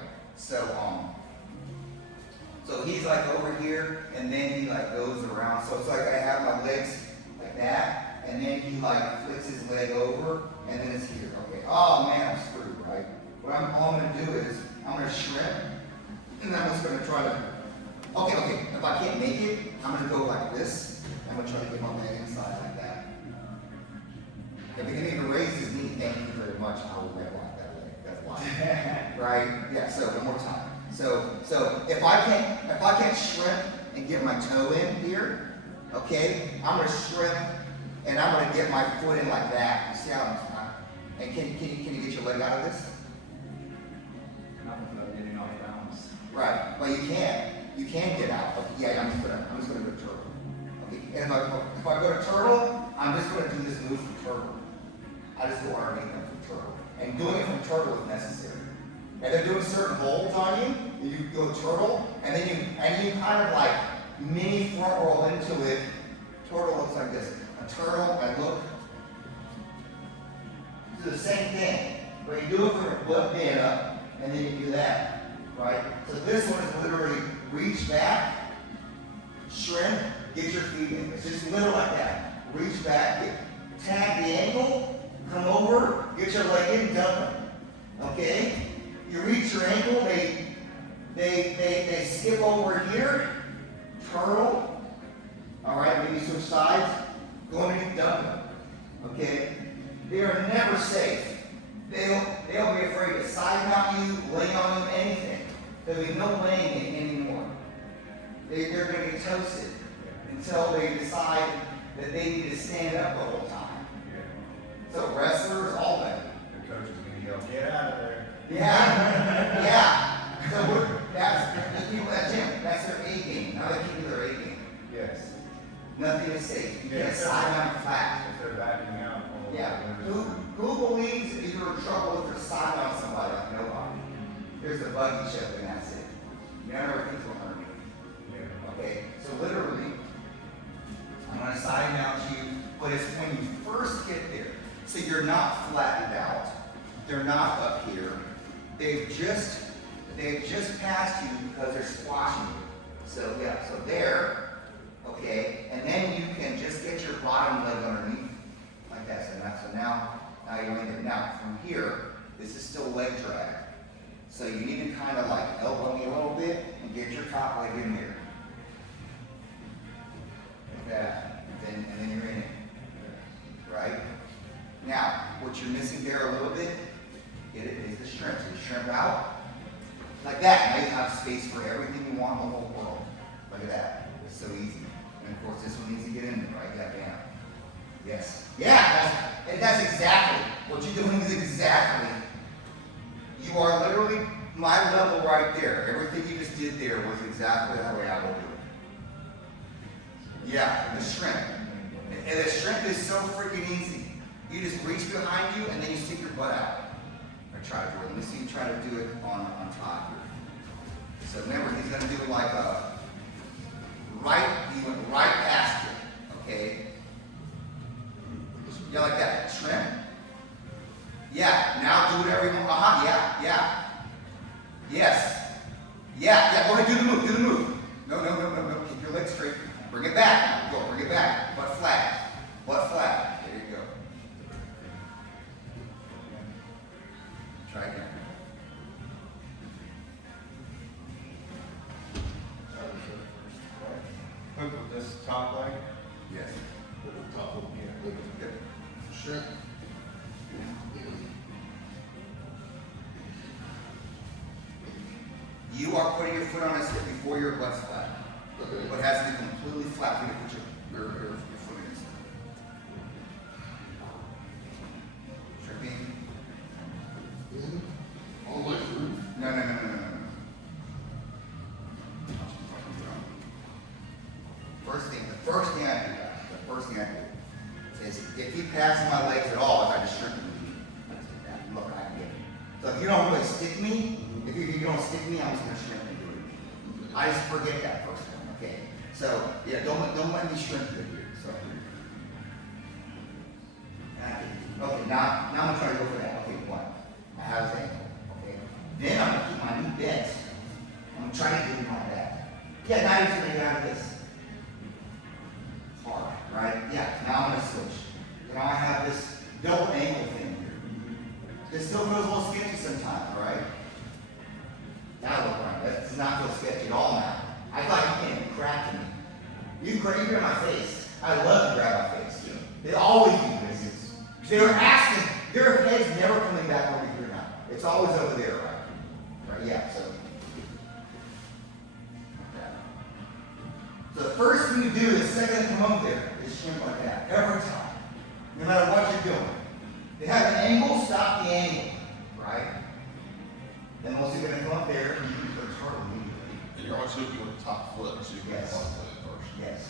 So he's like over here, and then he like goes around. So it's like I have my legs like that, and then he like flicks his leg over, and then it's here. Okay. Oh man, I'm screwed, right? All I'm gonna do is I'm gonna shrimp, and I'm just gonna try to. Okay. If I can't make it, I'm gonna go like this. I'm gonna try to get my leg inside like that. If he can even raise his knee, thank you very much. I will leg lock that leg. That's why. Right? Yeah. So one more time. So if I can't shrimp and get my toe in here, okay, I'm gonna shrimp and I'm gonna get my foot in like that. You see how I'm? And can you get your leg out of this? Not without getting off balance. Right. Well, you can get out. Okay, yeah, I'm just gonna go turtle. Okay. And if I go to turtle, I'm just gonna do this move from turtle. I just go underneath them from turtle. And doing it from turtle is necessary. And they're doing certain holds on you, and you go turtle, and then you kind of like mini front roll into it. Turtle looks like this. A turtle, I look. Do the same thing, but you do it from your butt band up, and then you do that, right? So this one is literally reach back, shrimp, get your feet in. It's just literally like that. Reach back, tag the ankle, come over, get your leg in, dump it. Okay? You reach your ankle, they skip over here, turtle. All right, maybe switch sides, go underneath, dump it. Okay? They are never safe. They'll be afraid to side mount you, lay on them, anything. There'll be no laying it anymore. They're going to get toasted until they decide that they need to stand up the whole time. So wrestlers, all that. The coach is going to yell, get out of there. Yeah. So that's the people at gym. That's their A game. Now they keep their A game. Yes. Nothing is safe. You Yeah. can't side mount flat. If they're backing out. all Yeah. the way. Who believes that you're in trouble if you're side mount somebody? Like nobody. There's a buggy chip and that's it. You never think to underneath. Yeah. Okay. So literally, I'm gonna side mount you, but it's when you first get there. So you're not flattened out. They're not up here. They've just passed you because they're squashing you. So yeah, so there, okay, and then you can just get your bottom leg underneath like that. So now you're in it. Now from here, this is still leg drag. So you need to kind of like elbow me a little bit and get your top leg in there. Like that. And then you're in it. Right? Now, what you're missing there a little bit, get it, is the shrimp. So you shrimp out. Like that. Now you have space for everything you want in the whole world. Look at that. It's so easy. And of course, this one needs to get in there, right? That down. Yes. Yeah, that's exactly. What you're doing is exactly. You are literally my level right there. Everything you just did there was exactly the way I will do it. Yeah, the shrimp. And the shrimp is so freaking easy. You just reach behind you and then you stick your butt out. Or try to do it. Let me see you try to do it on top here. So remember, he's going to do like a he went right past it. Okay? Yeah, like that. Shrimp. Yeah, now do whatever you want. Yeah. Yes. Yeah, go ahead, do the move. No. Keep your legs straight. Bring it back. Go, bring it back. Butt flat. There you go. Try again. Hook with this top leg. Yes. Top of Good. shrimp. You are putting your foot on his hip before your butt's flat. Okay. But it has to be completely flat for you to put your foot in his hip. Tripping. All the way through. No. The first thing I do is if he passes my legs at all, if I just shrink him, I just take that. Look, I can get him. So if you don't really stick me, if you don't stick me, I'm just gonna shrink you. I just forget that first one, okay? So yeah, don't let me shrink you here. So okay, now I'm gonna try to go for that. Okay, one. I have his ankle. Okay. Then I'm gonna keep my knee bent. I'm gonna try to get him like that. Yeah, now you're gonna get out of this. Hard, right? Yeah, now I'm gonna switch. Now I have this double ankle thing here. It still feels a little sketchy sometimes, right? Now look right. That does not feel sketchy at all now. I thought you can't crack me. You grab my face. I love to grab my face. They always do this. They're asking, their head's never coming back over here now. It's always over there, right? Right, yeah, so. So the first thing you do the second they come up there is shrink like that, every time. No matter what you're doing. They have an angle, stop the angle, right? Then once you're gonna come up there, you can put hard immediately. And you're always looking with the top foot, so you can Yes. top foot first. Yes.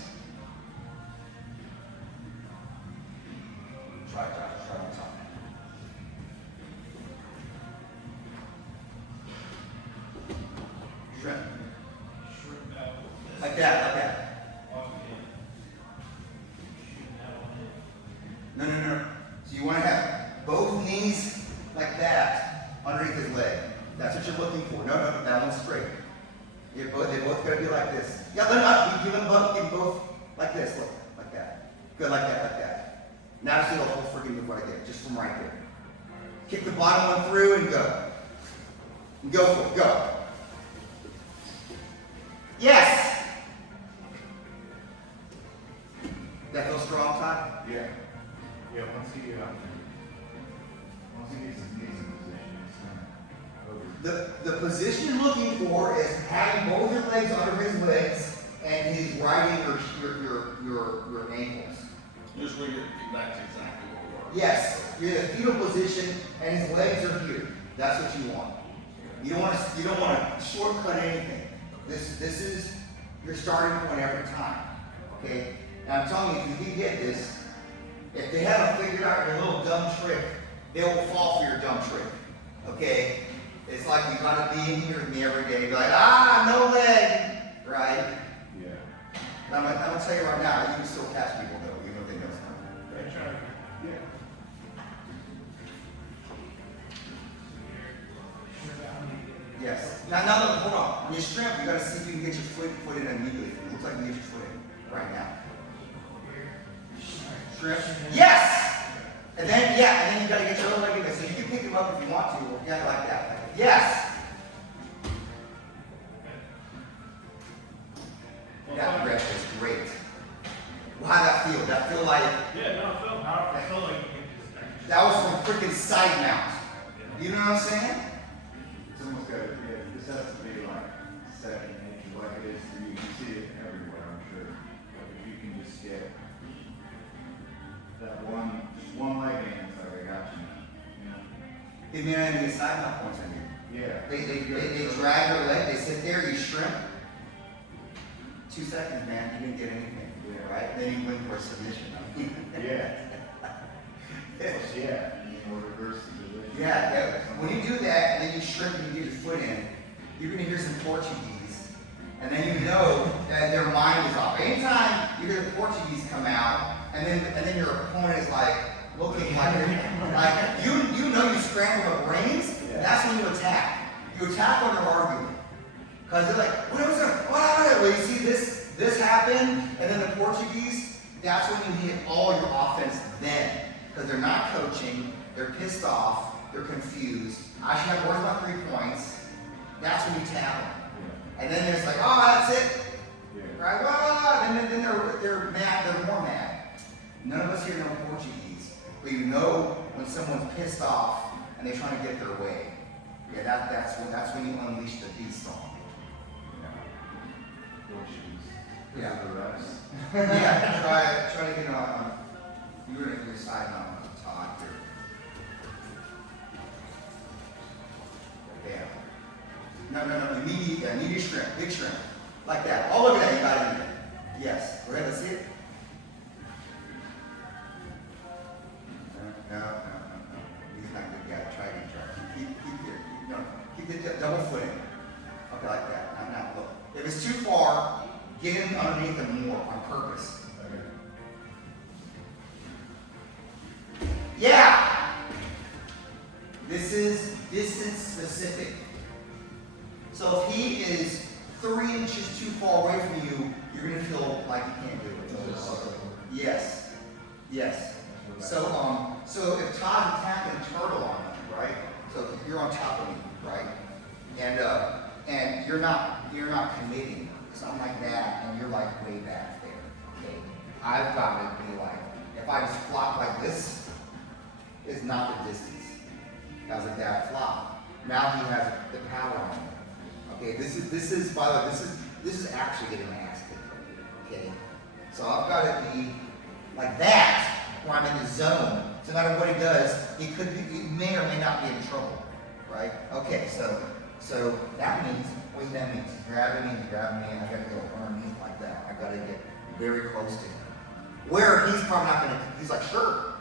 Try on top. Shrimp. Like that. No. So you want to have both knees like that underneath his leg. That's what you're looking for. No, that one's straight. They both gotta be like this. Yeah, they're not. Give them both like this. Look, like that. Good, like that. Now just do the whole freaking move right there, just from right there. Kick the bottom one through and go. And go for it. Go. Yes. That feel strong, Todd? Yeah. Yeah, once he gets his knees in position, it's over. The position you're looking for is having both your legs under his legs and he's riding your ankles. Just bring it back to exactly what we are. Yes, you're in a fetal position and his legs are here. That's what you want. You don't want to shortcut anything. This is your starting point every time. Okay? Now I'm telling you, if you can get this, if they haven't figured out your little dumb trick, they will fall for your dumb trick. Okay? It's like you gotta be in here with me every day. Be like, no leg, right? Yeah. I'm gonna tell you right now, you can still catch people though, even if they know something. Yeah. Yes. Now, hold on. When you shrimp, you gotta see if you can get your foot in immediately. It looks like you get your foot in right now. Shrimp. Yes! And then you gotta get your other leg in there. So you can pick him up if you want to, or you have like that. Yes! That rep is great. Well, how'd that feel? That feel like, Yeah, no, I felt like you could that was from freaking side mount. You know what I'm saying? It's almost got to be, this has to be like second nature, like it is for you. You see it everywhere, I'm sure. But if you can just get that one leg in, it's like I got you know. They may not even get side mount points on you. Yeah. They drag their leg, they sit there, you shrimp. 2 seconds, man, you didn't get anything. Yeah. Right? Then you win for a submission. Yeah. Yeah. Or reverse the position. Yeah. When you do that, and then you shrimp and you get your foot in, you're gonna hear some Portuguese. And then you know that their mind is off. Anytime you hear the Portuguese come out, and then your opponent is like looking like you know you scramble the brains, Yeah. that's when you attack. You attack when they're arguing. Because they're like, what was it? Well, you see this happen, and then the Portuguese, that's when you hit all your offense then. Because they're not coaching, they're pissed off, they're confused. I should have, where's my 3 points? That's when you tap them. And then there's like, that's it. Yeah. Right? Well, and then they're mad, they're more mad. None of us here know Portuguese, but you know when someone's pissed off and they're trying to get their way. Yeah, that's when you unleash the beast on them. Yeah, try to get on, you're gonna your side on Todd here. Yeah. No, immediate shrimp, big shrimp. Like that. Oh, look at that, you got it in there. Yes, go ahead, let's see it. No. He's not a good guy, try again, keep the double footing. Okay, like that. Now, look. If it's too far, get in underneath him more on purpose. Yeah! This is distance specific. So if he is 3 inches too far away from you, you're gonna feel like you can't do it. Yes. So if Todd's attacking a turtle on you, right? So if you're on top of me, right? And you're not committing, something like that, and you're like way back there. Okay. I've got to be like, if I just flop like this, it's not the distance. That was a bad flop. Now he has the power on him. Okay, this is by the way, this is actually getting my ass kicked. Okay. So I've got to be like that when I'm in the zone. So no matter what he does, he may or may not be in trouble. Right? Okay, so that means, what that means, grabbing me, and I gotta go underneath like that. I gotta get very close to him. Where he's probably not gonna, he's like, sure,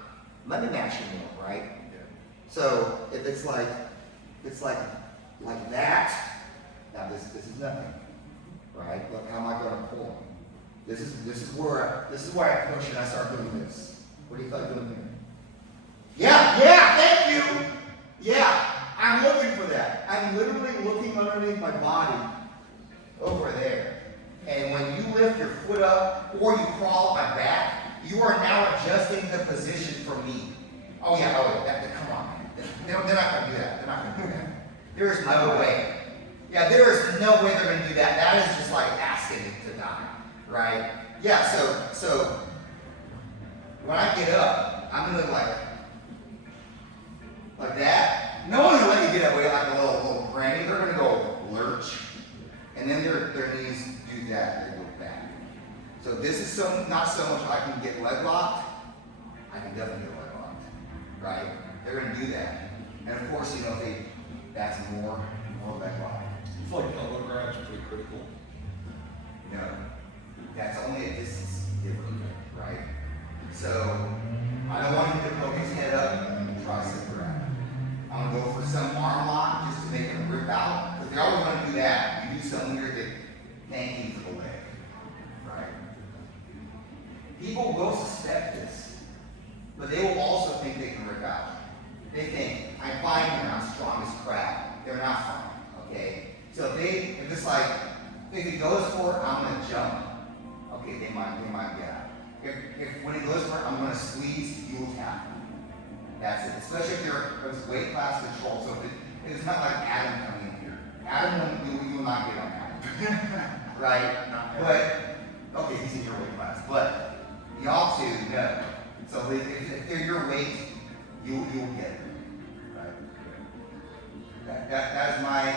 let me match you more, right? Yeah. So if it's like that, now this is nothing, right? Look, how am I gonna pull him? This is where I push and I start doing this. What do you think doing here? Yeah, thank you! Yeah. I'm looking for that. I'm literally looking underneath my body over there. And when you lift your foot up or you crawl up my back, you are now adjusting the position for me. Oh yeah, come on, man. They're not gonna do that. There is no way. Yeah, there is no way they're gonna do that. That is just like asking to die, right? Yeah, so when I get up, I'm gonna like that. No one's gonna let you get away like a little granny. They're gonna go lurch, and then their knees do that. They go back. So this is not so much I can get leg locked. I can definitely get leg locked, right? They're gonna do that, and of course, that's more leg lock. You feel like elbow grabs are pretty critical. No, that's only a distance difference, right? So I don't want him to poke his head up and tricep grab. I'm gonna go for some arm lock just to make him rip out. Because they always want to do that. You do something weird that thank you for the leg, right? People will suspect this, but they will also think they can rip out. They think, I'm fine here, I'm strong as crap. They're not fine, okay? So if it's like, if he goes for it, I'm gonna jump. Okay, they might get out. If when he goes for it, I'm gonna squeeze, you will tap. That's it. Especially if it's weight class control. So if it's not like Adam coming in here. Adam, you will not get on Adam. Right? But, okay, he's in your weight class. But y'all two, no. So if they're your weight, you'll get it. Right? That is my,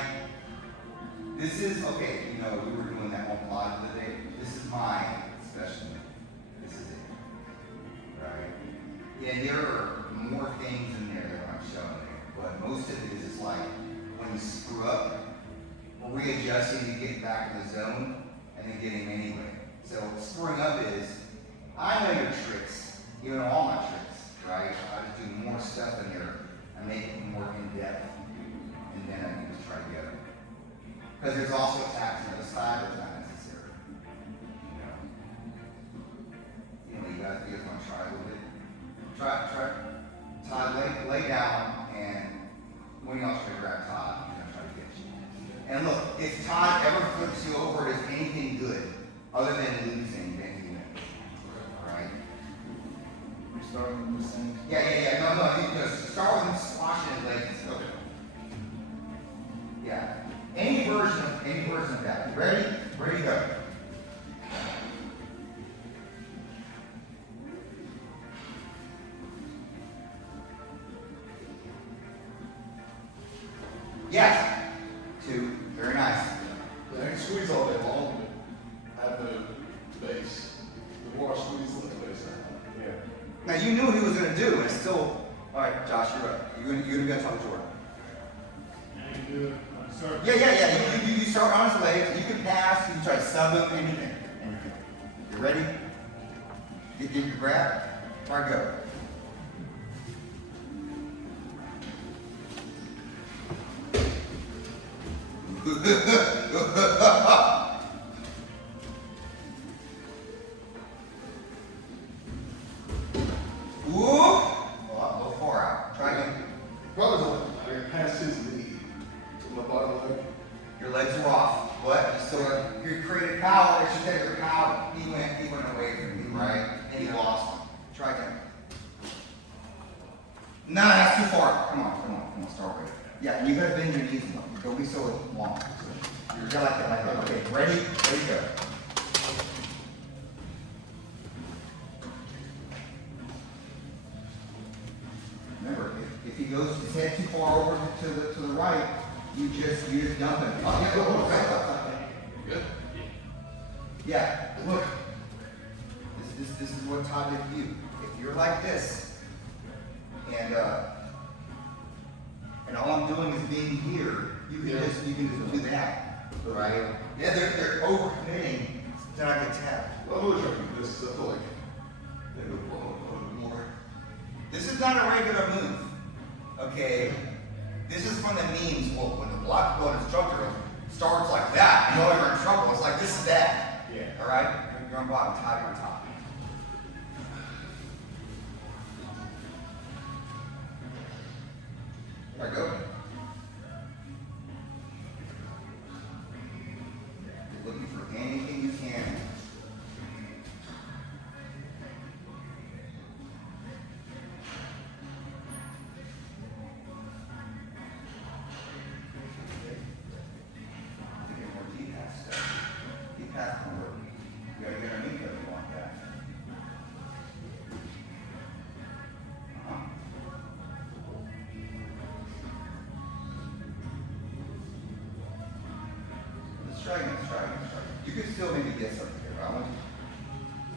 this is, okay, we were doing that whole plot of the day. This is my specialty. This is it. Right? And there are more things in there that I'm showing there, but most of it is just like when you screw up, we're readjusting to get back in the zone and then getting anyway. So screwing up is, I know your tricks, you know all my tricks, right? I just do more stuff in there and make it more in depth, and then I can just try to get them. Because there's also attacks on the other side that's not necessary. You guys want to try a little bit? Try. Todd, lay down, and when y'all try to grab Todd, he's going to try to get you. And look, if Todd ever flips you over as anything good, other than losing, then he wins. Alright? We're starting with the same. Yeah. No. You just start with him squashing his legs. Okay. Yeah. Any version of that. Ready? Ready, go. Yes. 2. Very nice. I can squeeze all day long, but have no base. you knew what he was gonna do, and it's still, all right, Josh, you're up. You're gonna be on top of Jordan. And you do it. Start. Yeah. You start on his legs. You can pass. You can try to sub him, anything. You ready? Get your grab. All right, go. Whoop! Well, I'll go far out. Try again. Brother's on, I passed his knee to my bottom leg. Your legs are off. What? So you created power. It should take your power. He went away from you, right? And he lost him. Try again. No, that's too far. Come on. Start with it. Yeah, and you gotta bend your knees more. Don't be so long. You're like that. Okay, ready, go. Remember, if he goes his head too far over to the right, you just dump him. Oh, yeah, Good? yeah, look. This is what Todd did to you. If you're like this, and all I'm doing is being here, you can just do that. Right? Yeah, they're overcommitting to not get tapped. Well, I'm really trying to do this because I feel like they would blow a little bit more. This is not a regular move. Okay? This is from the memes. Well, when the black belt instructor starts like that, you know you're in trouble. It's like this is that. Yeah. Alright? You're on bottom, Todd, you're on top. Alright, go. You're looking for anything you can. Thinking more D-pass stuff. D-pass can work. You gotta get underneath it if you want that. Uh-huh. Let's try again. You can still maybe get something here, but I want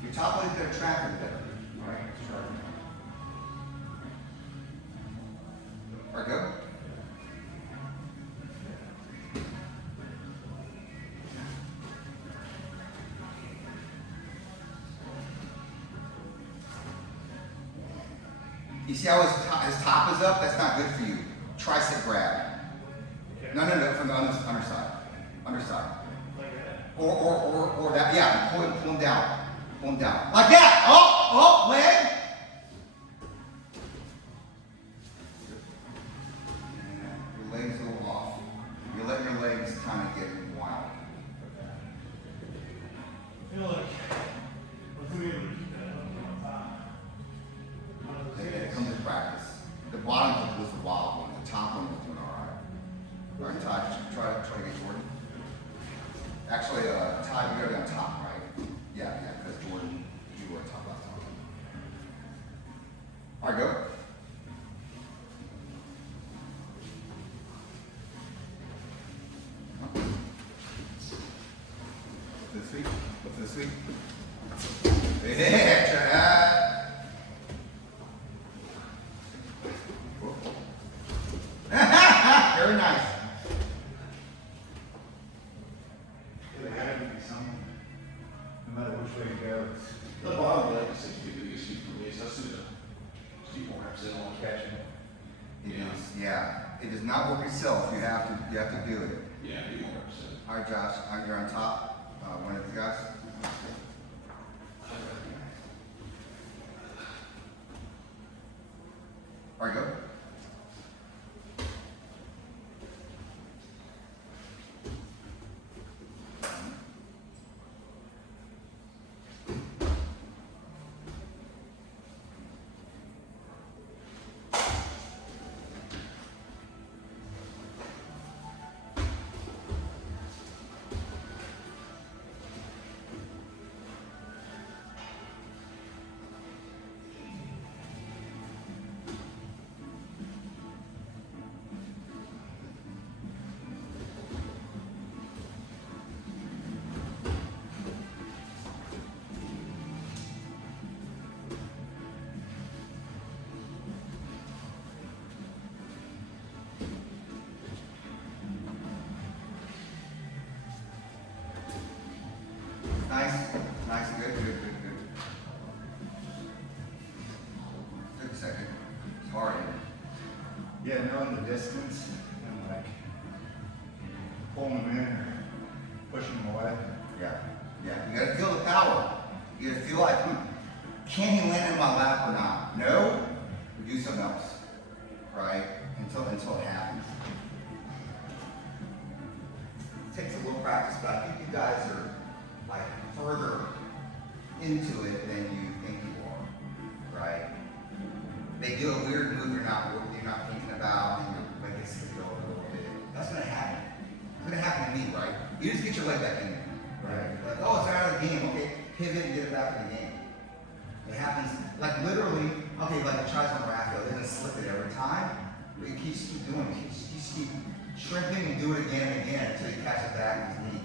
your top leg's gonna track it better. Alright, let's try again. Alright, go. You see how his top is up? That's not good for you. Tricep grab. No, from the underside. Underside. Like that. Or that, yeah, pull him down. Pull him down. Like that! Oh, leg! Your legs a little off. You're letting your legs kind of get wild. I feel like with me able to keep that up on top. It comes with practice. The bottom was the wild one. The top one was doing alright. Alright, Todd, try to get Jordan. Actually, Todd, you gotta be on top, right? Yeah, because Jordan, you were on top last time. Alright, go. This week? What's this week? Yeah, try that. Very nice. There had to be something. No matter which way it goes. The bottom leg seems to be the biggest issue for me, so I see the Steve Reps in on catching. It is, yeah. It does not work itself. You have to do it. Yeah, he won't represent. All right, Josh, you're on top. One of the guys. All right, go. Good, good, good, good. Took a second. It's hard. Yeah, knowing the distance and like pulling them in or pushing them away. Yeah, yeah. You gotta feel the power. You gotta feel like, can he land in my lap or not? No? We do something else. Right? Until it happens. It takes a little practice, but I think you guys are like further into it than you think you are. Right? They do a weird move you're not thinking about, and you're like it skipped over a little bit. That's gonna happen. It's gonna happen to me, right? You just get your leg back in there. Right? Like, oh, it's out of the game. Okay, pivot and get it back in the game. It happens like literally. Okay, like it tries on Raphael, they're gonna slip it every time. But you keep doing it. You just keep shrimping and do it again and again until you catch it back in his knee.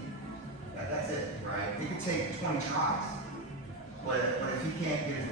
That's it, right? It could take 20 tries. But if he can't get his